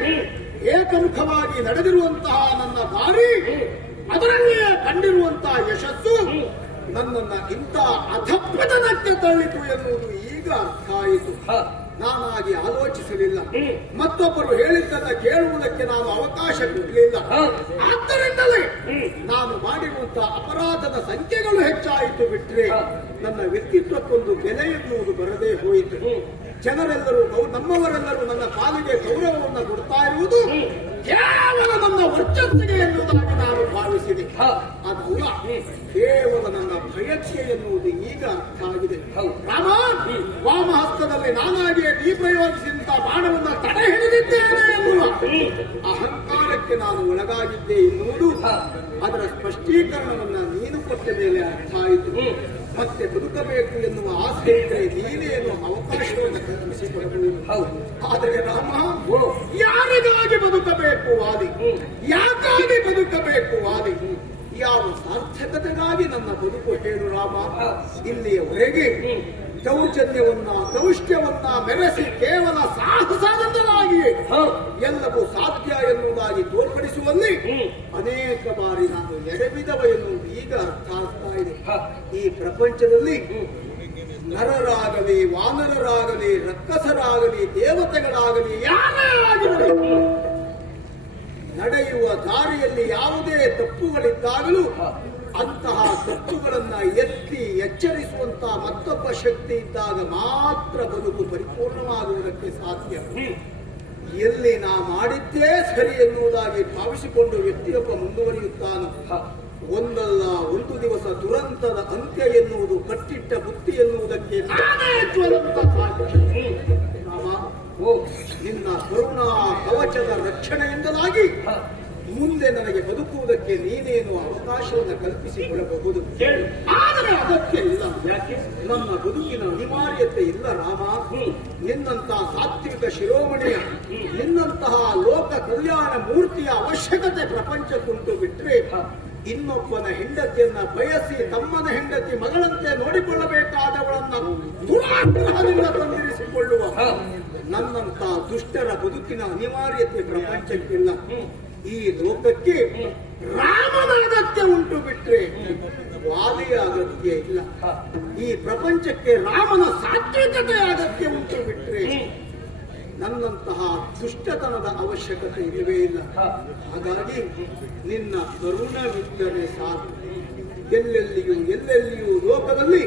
ಏಕಮುಖವಾಗಿ ನಡೆದಿರುವಂತಹ ನನ್ನ ದಾರಿ, ಅದರಲ್ಲಿಯೇ ಕಂಡಿರುವಂತಹ ಯಶಸ್ಸು ನನ್ನನ್ನ ಇಂಥ ಅಧಪತನಕ್ಕೆ ತಳ್ಳಿತು ಎನ್ನುವುದು ಈಗ ಅರ್ಥ ಆಯಿತು. ನಾನಾಗಿ ಆಲೋಚಿಸಲಿಲ್ಲ, ಮತ್ತೊಬ್ಬರು ಹೇಳಿದ್ದನ್ನ ಕೇಳುವುದಕ್ಕೆ ನಾನು ಅವಕಾಶ ಕೊಡಲಿಲ್ಲ. ಆದ್ದರಿಂದಲೇ ನಾನು ಮಾಡಿರುವಂತಹ ಅಪರಾಧದ ಸಂಖ್ಯೆಗಳು ಹೆಚ್ಚಾಯಿತು ಬಿಟ್ರೆ ನನ್ನ ವ್ಯಕ್ತಿತ್ವಕ್ಕೊಂದು ಬೆಲೆ ಎನ್ನುವುದು ಬರದೇ ಹೋಯಿತು. ಜನರೆಲ್ಲರೂ ನಮ್ಮವರೆಲ್ಲರೂ ನನ್ನ ಪಾಲಿಗೆ ಗೌರವವನ್ನು ಕೊಡ್ತಾ ಇರುವುದು ಕೇವಲ ನನ್ನ ವರ್ಚಸ್ಸಿಗೆ ಎನ್ನುವುದಾಗಿ ನಾನು ಭಾವಿಸಿದೆ. ಅದಲ್ಲ, ಕೇವಲ ನನ್ನ ಭಯಕ್ಕೆ ಎನ್ನುವುದು ಈಗ ಅರ್ಥ ಆಗಿದೆ. ರಾಮ, ವಾಮಹಸ್ತದಲ್ಲಿ ನಾನಾಗಿಯೇ ನೀ ಪ್ರಯೋಗಿಸಿದಂತಹ ಬಾಣವನ್ನು ತಡೆ ಹಿಡಿದಿದ್ದೇನೆ ಎನ್ನುವ ಅಹಂಕಾರಕ್ಕೆ ನಾನು ಒಳಗಾಗಿದ್ದೆ ಎನ್ನುವುದು ಅದರ ಸ್ಪಷ್ಟೀಕರಣವನ್ನ ನೀನು ಕೊಟ್ಟ ಮೇಲೆ ಅರ್ಥ ಆಯಿತು. ಮತ್ತೆ ಬದುಕಬೇಕು ಎನ್ನುವ ಆಸೆ ಇದ್ದರೆ ನೀನೇ ಎನ್ನುವ ಅವಕಾಶವನ್ನು ಕಲ್ಪಿಸಿಕೊಡಬಹುದು. ಆದರೆ ರಾಮ, ಯಾರಿಗಾಗಿ ಬದುಕಬೇಕು ವಾದಿ? ಯಾಕಾಗಿ ಬದುಕಬೇಕು ವಾದಿ? ಯಾವ ಸಾರ್ಥಕತೆಗಾಗಿ ನನ್ನ ಬದುಕು ಹೇಳು ರಾಮ? ಇಲ್ಲಿಯವರೆಗೆ ದೌರ್ಜನ್ಯವನ್ನ ದೌಷ್ಟ್ಯವನ್ನ ಮೆರೆಸಿ ಕೇವಲ ಸಾಹಸದಿಂದಲಾಗಿ ಎಲ್ಲವೂ ಸಾಧ್ಯ ಎನ್ನುವುದಾಗಿ ತೋರ್ಪಡಿಸುವಲ್ಲಿ ಅನೇಕ ಬಾರಿ ನಾನು ಎಡೆಬಿದವ ಎನ್ನುವುದು ಈಗ ಅರ್ಥ ಆಗ್ತಾ ಇದೆ. ಈ ಪ್ರಪಂಚದಲ್ಲಿ ನರರಾಗಲಿ, ವಾನರರಾಗಲಿ, ರಕ್ಕಸರಾಗಲಿ, ದೇವತೆಗಳಾಗಲಿ, ಯಾರೇ ಆಗಲಿ ನಡೆಯುವ ದಾರಿಯಲ್ಲಿ ಯಾವುದೇ ತಪ್ಪುಗಳಿದ್ದಾಗಲೂ ಅಂತಹ ತಪ್ಪುಗಳನ್ನ ಎತ್ತಿ ಎಚ್ಚರಿಸುವಂತಹ ಮತ್ತೊಬ್ಬ ಶಕ್ತಿ ಇದ್ದಾಗ ಮಾತ್ರ ಬದುಕು ಪರಿಪೂರ್ಣವಾಗುವುದಕ್ಕೆ ಸಾಧ್ಯ. ಎಲ್ಲಿ ನಾ ಮಾಡಿದ್ದೇ ಸರಿ ಎನ್ನುವುದಾಗಿ ಭಾವಿಸಿಕೊಂಡು ವ್ಯಕ್ತಿಯೊಬ್ಬ ಮುಂದುವರಿಯುತ್ತಾನೋ ಒಂದಲ್ಲ ಒಂದು ದಿವಸ ದುರಂತದ ಅಂತ್ಯ ಎನ್ನುವುದು ಕಟ್ಟಿಟ್ಟ ಬುತ್ತಿ ಎನ್ನುವುದಕ್ಕೆ ನಾನೇ ಜ್ವಲಂತ ಸಾಕ್ಷಿ. ರಾಮ, ನಿನ್ನ ಕರುಣಾ ಕವಚದ ರಕ್ಷಣೆಯಿಂದಲಾಗಿ ಮುಂದೆ ನನಗೆ ಬದುಕುವುದಕ್ಕೆ ನೀನೇನು ಅವಕಾಶವನ್ನು ಕಲ್ಪಿಸಿಕೊಳ್ಳಬಹುದು. ಆದರೆ ಅಗತ್ಯ ಇಲ್ಲ. ನನ್ನ ಬದುಕಿನ ಅನಿವಾರ್ಯತೆ ಇಲ್ಲ ರಾಮ. ನಿನ್ನಂತಹ ಸಾತ್ವಿಕ ಶಿರೋಮಣಿಯ, ನಿನ್ನಂತಹ ಲೋಕ ಕಲ್ಯಾಣ ಮೂರ್ತಿಯ ಅವಶ್ಯಕತೆ ಪ್ರಪಂಚಕ್ಕುಂಟು ಬಿಟ್ರೆ ಇನ್ನೊಬ್ಬನ ಹೆಂಡತಿಯನ್ನ ಬಯಸಿ ತಮ್ಮನ ಹೆಂಡತಿ ಮಗಳಂತೆ ನೋಡಿಕೊಳ್ಳಬೇಕಾದವಳನ್ನ ದುರಾಗ್ರಹದಿಂದ ಬಂದಿರಿಸಿಕೊಳ್ಳುವ ನನ್ನಂತ ದುಷ್ಟರ ಬದುಕಿನ ಅನಿವಾರ್ಯತೆ ಪ್ರಪಂಚಕ್ಕಿಲ್ಲ. ಈ ಲೋಕಕ್ಕೆ ರಾಮನ ಅಗತ್ಯ ಉಂಟು ಬಿಟ್ರೆ ವಾಲಿಯ ಅಗತ್ಯ ಇಲ್ಲ. ಈ ಪ್ರಪಂಚಕ್ಕೆ ರಾಮನ ಸಾತ್ವಿಕತೆಯ ಅಗತ್ಯ ಉಂಟು ಬಿಟ್ರೆ ನನ್ನಂತಹ ದುಷ್ಟತನದ ಅವಶ್ಯಕತೆ ಇಲ್ಲವೇ ಇಲ್ಲ. ಹಾಗಾಗಿ ನಿನ್ನ ಕರುಣವಿದ್ದರೆ ಸಾಕು. ಎಲ್ಲೆಲ್ಲಿಯೂ ಲೋಕದಲ್ಲಿ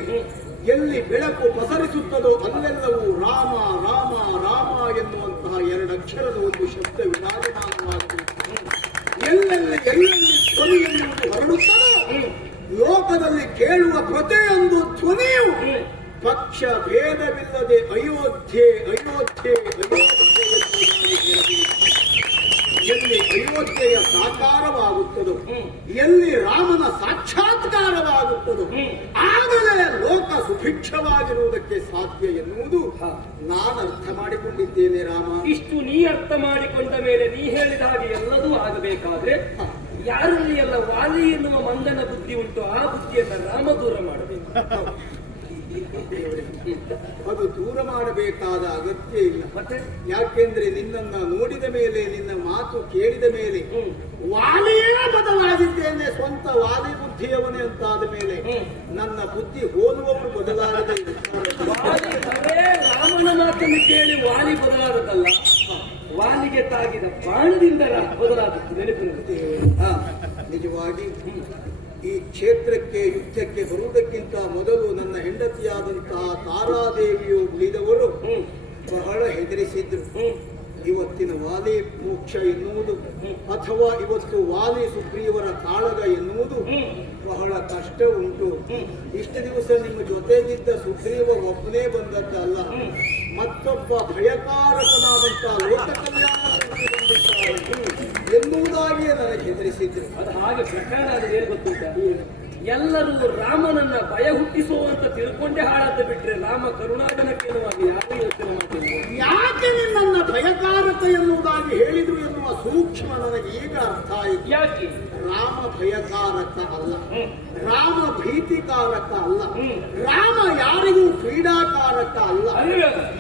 ಎಲ್ಲಿ ಬೆಳಕು ಪಸರಿಸುತ್ತದೋ ಅಲ್ಲೆಲ್ಲವೂ ರಾಮ ರಾಮ ರಾಮ ಎನ್ನುವಂತಹ ಎರಡಕ್ಷರದ ಒಂದು ಶಬ್ದ ವಿರಾಜಮಾನವಾಗಿದೆ. ಎಲ್ಲೆಲ್ಲಿ ಧ್ವನಿ ಎನ್ನುವುದು ಹರಡುತ್ತದೋ ಲೋಕದಲ್ಲಿ ಕೇಳುವ ಪ್ರತಿಯೊಂದು ಧ್ವನಿಯು ಪಕ್ಷ ಭೇದವಿಲ್ಲದೆ ಅಯೋಧ್ಯೆ ಅಯೋಧ್ಯೆ ಅಯೋಧ್ಯೆ ಎಲ್ಲಿ ಅಯೋಧ್ಯೆಯ ಸಾಕಾರವಾಗುತ್ತದೋ, ಎಲ್ಲಿ ರಾಮನ ಸಾಕ್ಷಾತ್ಕಾರವಾಗುತ್ತದೋ ಆಗಲೇ ಲೋಕ ಸುಭಿಕ್ಷವಾಗಿರುವುದಕ್ಕೆ ಸಾಧ್ಯ ಎನ್ನುವುದು ನಾನು ಅರ್ಥ ಮಾಡಿಕೊಂಡಿದ್ದೇನೆ ರಾಮ. ಇಷ್ಟು ನೀ ಅರ್ಥ ಮಾಡಿಕೊಂಡ ಮೇಲೆ ನೀ ಹೇಳಿದ ಹಾಗೆ ಎಲ್ಲದೂ ಆಗಬೇಕಾದ್ರೆ ಯಾರಲ್ಲಿ ಎಲ್ಲ ವಾಲಿ ಎನ್ನುವ ಮಂದನ ಬುದ್ಧಿ ಉಂಟು ಆ ಬುದ್ಧಿಯನ್ನು ರಾಮ ದೂರ ಮಾಡಬೇಕು. ಅದು ದೂರ ಮಾಡಬೇಕಾದ ಅಗತ್ಯ ಇಲ್ಲ. ಮತ್ತೆ ಯಾಕೆಂದ್ರೆ ನಿನ್ನನ್ನ ನೋಡಿದ ಮೇಲೆ, ನಿನ್ನ ಮಾತು ಕೇಳಿದ ಮೇಲೆ ವಾಲಿಯೇ ಬದಲಾಗಿದ್ದೇನೆ. ಸ್ವಂತ ವಾಲಿ ಬುದ್ಧಿಯವನೇ ಅಂತಾದ ಮೇಲೆ ನನ್ನ ಬುದ್ಧಿ ಹೋಲುವವರು ಬದಲಾಗದೆ ರಾಮನ ಮಾತನ್ನು ಕೇಳಿ ವಾಲಿ ಬದಲಾದದಲ್ಲ, ವಾಲಿಗೆ ತಾಗಿದ ಬಾಣದಿಂದ ಬದಲಾದದ್ದು ನೆನಪಿನಲ್ಲಿ. ನಿಜವಾಗಿ ಈ ಕ್ಷೇತ್ರಕ್ಕೆ ಯುದ್ಧಕ್ಕೆ ಬರುವುದಕ್ಕಿಂತ ಮೊದಲು ನನ್ನ ಹೆಂಡತಿಯಾದಂತಹ ತಾರಾದೇವಿಯು ಉಳಿದವರು ಬಹಳ ಹೆದರಿಸಿದ್ರು. ಇವತ್ತಿನ ವಾಲಿ ಮೋಕ್ಷ ಎನ್ನುವುದು ಅಥವಾ ಇವತ್ತು ವಾಲಿ ಸುಗ್ರೀವರ ಕಾಳಗ ಎನ್ನುವುದು ಬಹಳ ಕಷ್ಟ ಉಂಟು. ಇಷ್ಟು ದಿವಸ ನಿಮ್ಮ ಜೊತೆಗಿದ್ದ ಸುಗ್ರೀವ ಒಬ್ಬನೇ ಬಂದದ್ದಲ್ಲ, ಮತ್ತೊಬ್ಬ ಭಯಕಾರಕನಾದಂತಹ ಲೋಕ ಕಲ್ಯಾಣ ಎನ್ನುವುದಾಗಿಯೇ ನನಗೆ ಹೆದರಿಸಿದ್ರು. ಅದು ಹಾಗೆ ಪ್ರಕರಣ ಅದು ಏನು ಗೊತ್ತುಂಟ, ಎಲ್ಲರೂ ರಾಮನನ್ನ ಭಯ ಹುಟ್ಟಿಸುವಂತ ತಿಳ್ಕೊಂಡೇ ಹಾಳಾದ ಬಿಟ್ರೆ ರಾಮ ಕರುಣಾಜನಕೇನವಾಗಿ ಯಾರು ಯೋಚನೆ ಮಾಡ್ತಿದ್ರು. ಯಾಕೆ ನಿನ್ನ ಭಯಕಾರಕ ಎನ್ನುವುದಾಗಿ ಹೇಳಿದ್ರು ಎನ್ನುವ ಸೂಕ್ಷ್ಮ ನನಗೆ ಈಗ ಅರ್ಥ ಆಯಿತು. ಯಾಕೆ ರಾಮ ಭಯಕಾರಕ ಅಲ್ಲ, ರಾಮ ಭೀತಿಕಾರಕ ಅಲ್ಲ, ರಾಮ ಯಾರಿಗೂ ಕ್ರೀಡಾಕಾರಕ ಅಲ್ಲ.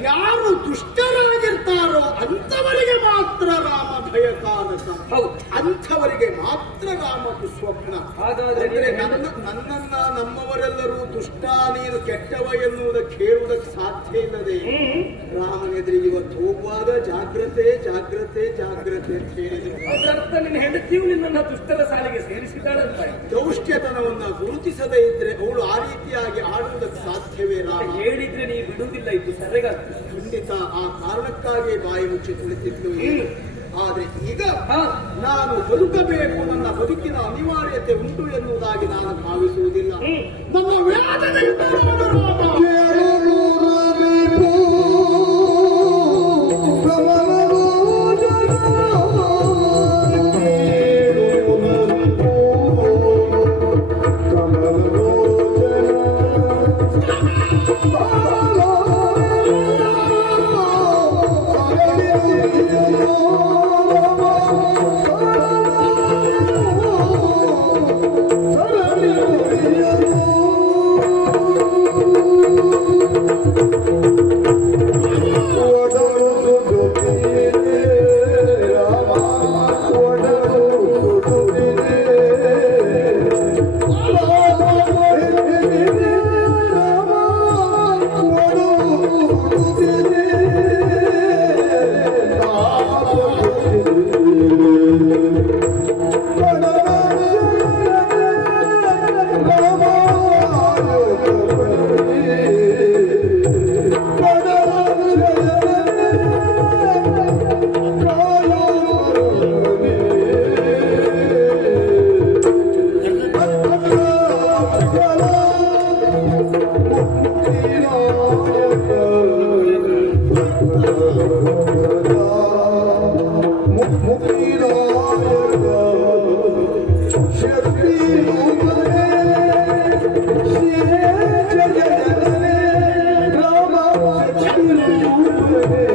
ಯಾರು ದುಷ್ಟರಾಗಿರ್ತಾರೋ ಅಂಥವರಿಗೆ ಮಾತ್ರ ರಾಮ ಭಯಕಾರಕ, ಅಂಥವರಿಗೆ ಮಾತ್ರ ರಾಮ ಸ್ವಪ್ನ. ಹಾಗಾದ್ರೆ ನನ್ನನ್ನ ನಮ್ಮವರೆಲ್ಲರೂ ದುಷ್ಟ ನೀನು ಕೆಟ್ಟವ ಎನ್ನುವುದಕ್ಕೆ ಹೇಳುವುದಕ್ಕೆ ಸಾಧ್ಯ ಇಲ್ಲದೆ ರಾಮನೆದುರಿಗೆ ಇವತ್ತು ಹೋಗುವಾಗ ಜಾಗ್ರತೆ ಜಾಗ್ರತೆ ಜಾಗ್ರತೆ ಅಂತ ಹೇಳಿದ್ರು. ನಿನ್ನ ಹೆಂಡತಿಯು ನಿನ್ನ ದುಷ್ಟರ ಸಾಲಿಗೆ ಸೇರಿಸಿದ್ದಾಳಂತ. ದೌಷ್ಟ್ಯತನವನ್ನ ಗುರುತಿಸದೇ ಇದ್ರೆ ಅವಳು ಆ ರೀತಿಯಾಗಿ ಆಡುವುದಕ್ಕೆ ಸಾಧ್ಯವೇ? ರಾಮ ಹೇಳಿದ್ರೆ ನೀವು ಬಿಡುವುದಿಲ್ಲ, ಇದು ಸರಿಗಾಗ್ತದೆ. ಖಂಡಿತ ಆ ಕಾರಣಕ್ಕಾಗಿ ಬಾಯಿ ಮುಚ್ಚಿ ಕುಳಿತಿತ್ತು. ಆದ್ರೆ ಈಗ ನಾನು ಬದುಕಬೇಕು, ನನ್ನ ಬದುಕಿನ ಅನಿವಾರ್ಯತೆ ಉಂಟು ಎನ್ನುವುದಾಗಿ ನಾನು ಭಾವಿಸುವುದಿಲ್ಲ. ನಮ್ಮ ವೇದನೆ ಶಕ್ತಿ ರೂಪನೇ ಶೇಷ ಜನನೇ ರಾಮ ಶಕ್ತಿ ರೂಪನೇ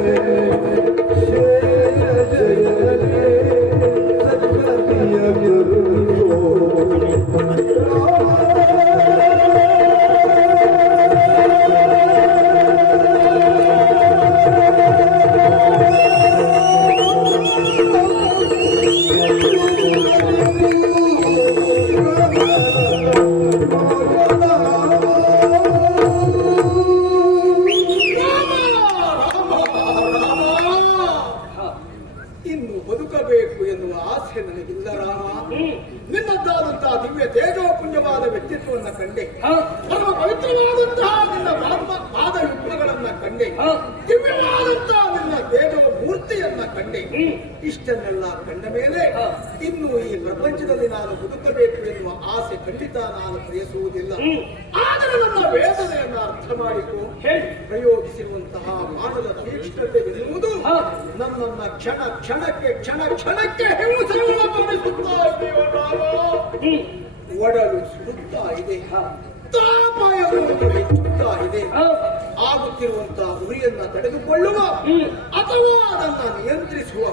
ಶೇಷ ಜನನೇ ಸದ್ಗತಿಯ ಗುರು ಇನ್ನು ಬದುಕಬೇಕು ಎನ್ನುವ ಆಸೆ ನನಗಿಲ್ಲ ರಾಮ. ನಿನ್ನದ್ದಾದಂತಹ ದಿವ್ಯ ತೇಜೋಪುಂಜವಾದ ವ್ಯಕ್ತಿತ್ವವನ್ನು ಕಂಡೆ, ಪರಮ ಪವಿತ್ರವಾದಂತಹ ನಿನ್ನ ಪಾದಯುಗ್ಮಗಳನ್ನ ಕಂಡೆ, ದಿವ್ಯವಾದಂತಹ ನಿನ್ನ ತೇಜೋ ಮೂರ್ತಿಯನ್ನ ಕಂಡೆ. ಇಷ್ಟನ್ನೆಲ್ಲ ಕಂಡ ಮೇಲೆ ಇನ್ನು ಈ ಪ್ರಪಂಚದಲ್ಲಿ ನಾನು ಬದುಕಬೇಕು ಎನ್ನುವ ಆಸೆ ಖಂಡಿತ ನಾನು ಬಯಸುವುದಿಲ್ಲ. ಆದರೆ ನನ್ನ ವೇದನೆಯನ್ನು ಅರ್ಥ ಮಾಡಿಕೊ. ಪ್ರಯೋಗಿಸಿರುವಂತಹ ಬಾಣದ ತೀಕ್ಷ್ಣತೆ ಎನ್ನುವುದು ನನ್ನನ್ನ ಕ್ಷಣ ಕ್ಷಣಕ್ಕೆ ಹಿಂಸೆಗೊಳಪಡಿಸುತ್ತಾ ಇದೆಯೋ ರಾಮ. ಒಡಲು ಸುಡುತ್ತಾ ಇದೆ, ತಾಪಾಯವನ್ನು ಹೆಚ್ಚುತ್ತಾ ಇದೆ. ಆಗುತ್ತಿರುವಂತಹ ಉರಿಯನ್ನ ತಡೆದುಕೊಳ್ಳುವ ಅಥವಾ ಅದನ್ನ ನಿಯಂತ್ರಿಸುವ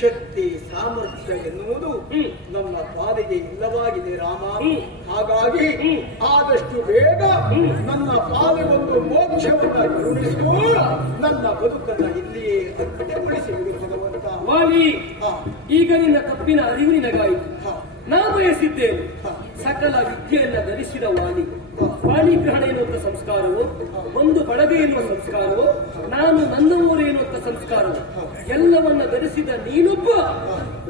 ಶಕ್ತಿ ಸಾಮರ್ಥ್ಯ ಎನ್ನುವುದು ನಮ್ಮ ಪಾಲಿಗೆ ಇಲ್ಲವಾಗಿದೆ ರಾಮ. ಹಾಗಾಗಿ ಆದಷ್ಟು ಬೇಗ ನನ್ನ ಪಾಲಿಗೊಂದು ಮೋಕ್ಷವನ್ನ ಕರುಣಿಸುವ, ನನ್ನ ಬದುಕನ್ನ ಇಲ್ಲಿಯೇ ಅಂತ್ಯಗೊಳಿಸಿಬಿಡು ಭಗವಂತ. ವಾಲಿ, ಈಗ ನಿನ್ನ ತಪ್ಪಿನ ಅರಿವು ನಿನಗಾಯಿತು. ನಾ ಬಯಸಿದ್ದೇನೆ ಸಕಲ ವಿದ್ಯೆಯನ್ನ ಧರಿಸಿದ ವಾಲಿ. ವಾಲಿ ಗ್ರಹಣ ಎನ್ನುವಂತ ಸಂಸ್ಕಾರವು, ಒಂದು ಬಳಗ ಎನ್ನುವ ಸಂಸ್ಕಾರವು, ನಾನು ನನ್ನ ಊರು ಎನ್ನುವಂತ ಸಂಸ್ಕಾರವು, ಎಲ್ಲವನ್ನ ಧರಿಸಿದ ನೀನೊಬ್ಬ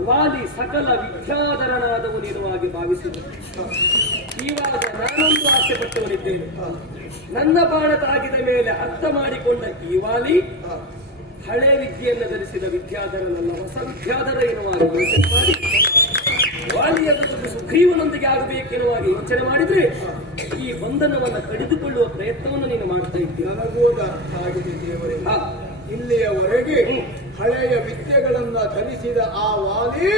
ವಾಲಿ ಸಕಲ ವಿದ್ಯಾಧರನಾದವನೆನ್ನುವಾಗಿ ಭಾವಿಸಿದ. ಇವಾಗ ನಾನೊಂದು ಆಸೆ ಪಟ್ಟವನಿದ್ದೇನೆ. ನನ್ನ ಬಾಣ ತಾಗಿದ ಮೇಲೆ ಅರ್ಥ ಮಾಡಿಕೊಂಡ ಈ ವಾಲಿ ಹಳೆ ವಿದ್ಯೆಯನ್ನು ಧರಿಸಿದ ವಿದ್ಯಾಧರನಲ್ಲ, ಹೊಸ ವಿದ್ಯಾಧರ ಎನ್ನುವಾಗ ಯೋಚನೆ ಮಾಡಿ ವಾಲಿಯದೊಂದು ಸುಗ್ರೀವನೊಂದಿಗೆ ಆಗಬೇಕೆನ್ನುವಾಗ ಯೋಚನೆ ಮಾಡಿದ್ರೆ ಈ ಬಂಧನವನ್ನು ಕಡಿದುಕೊಳ್ಳುವ ಪ್ರಯತ್ನವನ್ನು ನೀನು ಮಾಡ್ತಾ ಇದ್ದೀಯ. ನನಗೂ ಅರ್ಥ ಆಗಿದೆ ದೇವರೇ. ಇಲ್ಲಿಯವರೆಗೆ ಹಳೆಯ ವಿದ್ಯೆಗಳನ್ನ ಧರಿಸಿದ ಆ ವಾಲಿ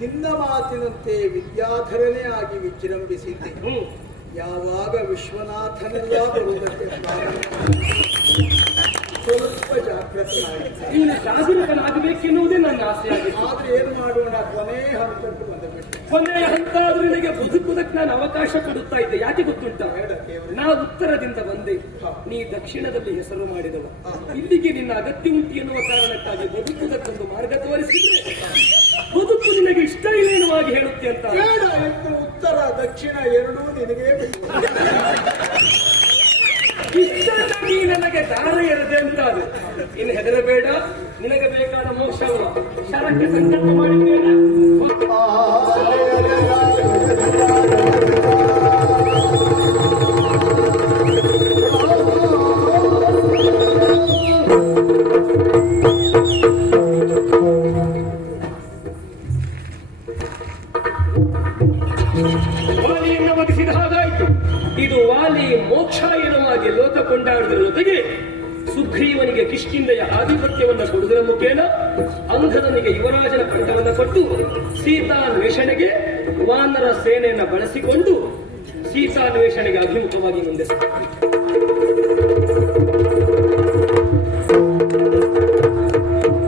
ನಿನ್ನ ಮಾತಿನಂತೆ ವಿದ್ಯಾಧರನೇ ಆಗಿ ವಿಜೃಂಭಿಸಿದ್ದೆ. ಯಾವಾಗ ವಿಶ್ವನಾಥನೆಲ್ಲ ಬರುವುದಕ್ಕೆ ಸ್ವಲ್ಪ ಜಾಗೃತನಾಗಿದೆ. ನೀನು ಜಾಗರೂಕನಾಗಬೇಕೆನ್ನುವುದೇ ನನ್ನ ಆಸೆಯಾಗಿದೆ. ಆದ್ರೆ ಏನ್ ಮಾಡೋಣ, ಕೊನೆ ಹಂತಕ್ಕೆ ಬಂದಬಿಟ್ಟು. ಕೊನೆಯ ಹಂತ ಆದ್ರೂ ನಿನಗೆ ಬದುಕುವುದಕ್ಕೆ ನಾನು ಅವಕಾಶ ಕೊಡುತ್ತಾ ಇದ್ದೆ. ಯಾಕೆ ಗೊತ್ತುಂಟ? ನಾ ಉತ್ತರದಿಂದ ಬಂದೆ, ನೀ ದಕ್ಷಿಣದಲ್ಲಿ ಹೆಸರು ಮಾಡಿದವ. ಇಲ್ಲಿಗೆ ನಿನ್ನ ಅಗತ್ಯ ಉಂಟು ಎನ್ನುವ ಕಾರಣಕ್ಕಾಗಿ ಬದುಕುವುದಕ್ಕೊಂದು ಮಾರ್ಗ ತೋರಿಸಿದ್ರೆ ಬದುಕು ನಿನಗೆ ಇಷ್ಟ ಇಲ್ಲೇನುವಾಗಿ ಹೇಳುತ್ತೆ ಅಂತ. ಬೇಡ ಎಂದು ಉತ್ತರ ದಕ್ಷಿಣ ಎರಡೂ ನಿನಗೆ ಇಷ್ಟಕ್ಕಾಗಿ ನನಗೆ ದಾರ ಎರದೆ ಅಂತಾರೆ. ಇನ್ನು ಹೆದರಬೇಡ, ನಿನಗೆ ಬೇಕಾದ ಮೋಕ್ಷವನ್ನು ಶರಕ್ಕೆ ಸಂಕಲ್ಪ ಮಾಡಿದ್ದೇನೆ. ವಾಲಿಯನ್ನು ವಧಿಸಿದ ಹಾಗಾಯಿತು. ಇದು ವಾಲಿ ಮೋಕ್ಷ ಎನ್ನುವಾಗಿ ಲೋಕ ಕೊಂಡಾಡುವುದರ ಜೊತೆಗೆ ಸುಗ್ರೀವನಿಗೆ ಕಿಷ್ಕಿಂಧೆಯ ಆಧಿಪತ್ಯವನ್ನು ಕೊಡುವುದರ ಮುಖೇನ ಅಂಗದನಿಗೆ ಯುವರಾಜನ ಪಟ್ಟವನ್ನು ಕೊಟ್ಟು ಸೀತಾನ್ವೇಷಣೆಗೆ ವಾನರ ಸೇನೆಯನ್ನು ಬಳಸಿಕೊಂಡು ಸೀತಾನ್ವೇಷಣೆಗೆ ಅಭಿಮುಖವಾಗಿ ಮುಂದೆ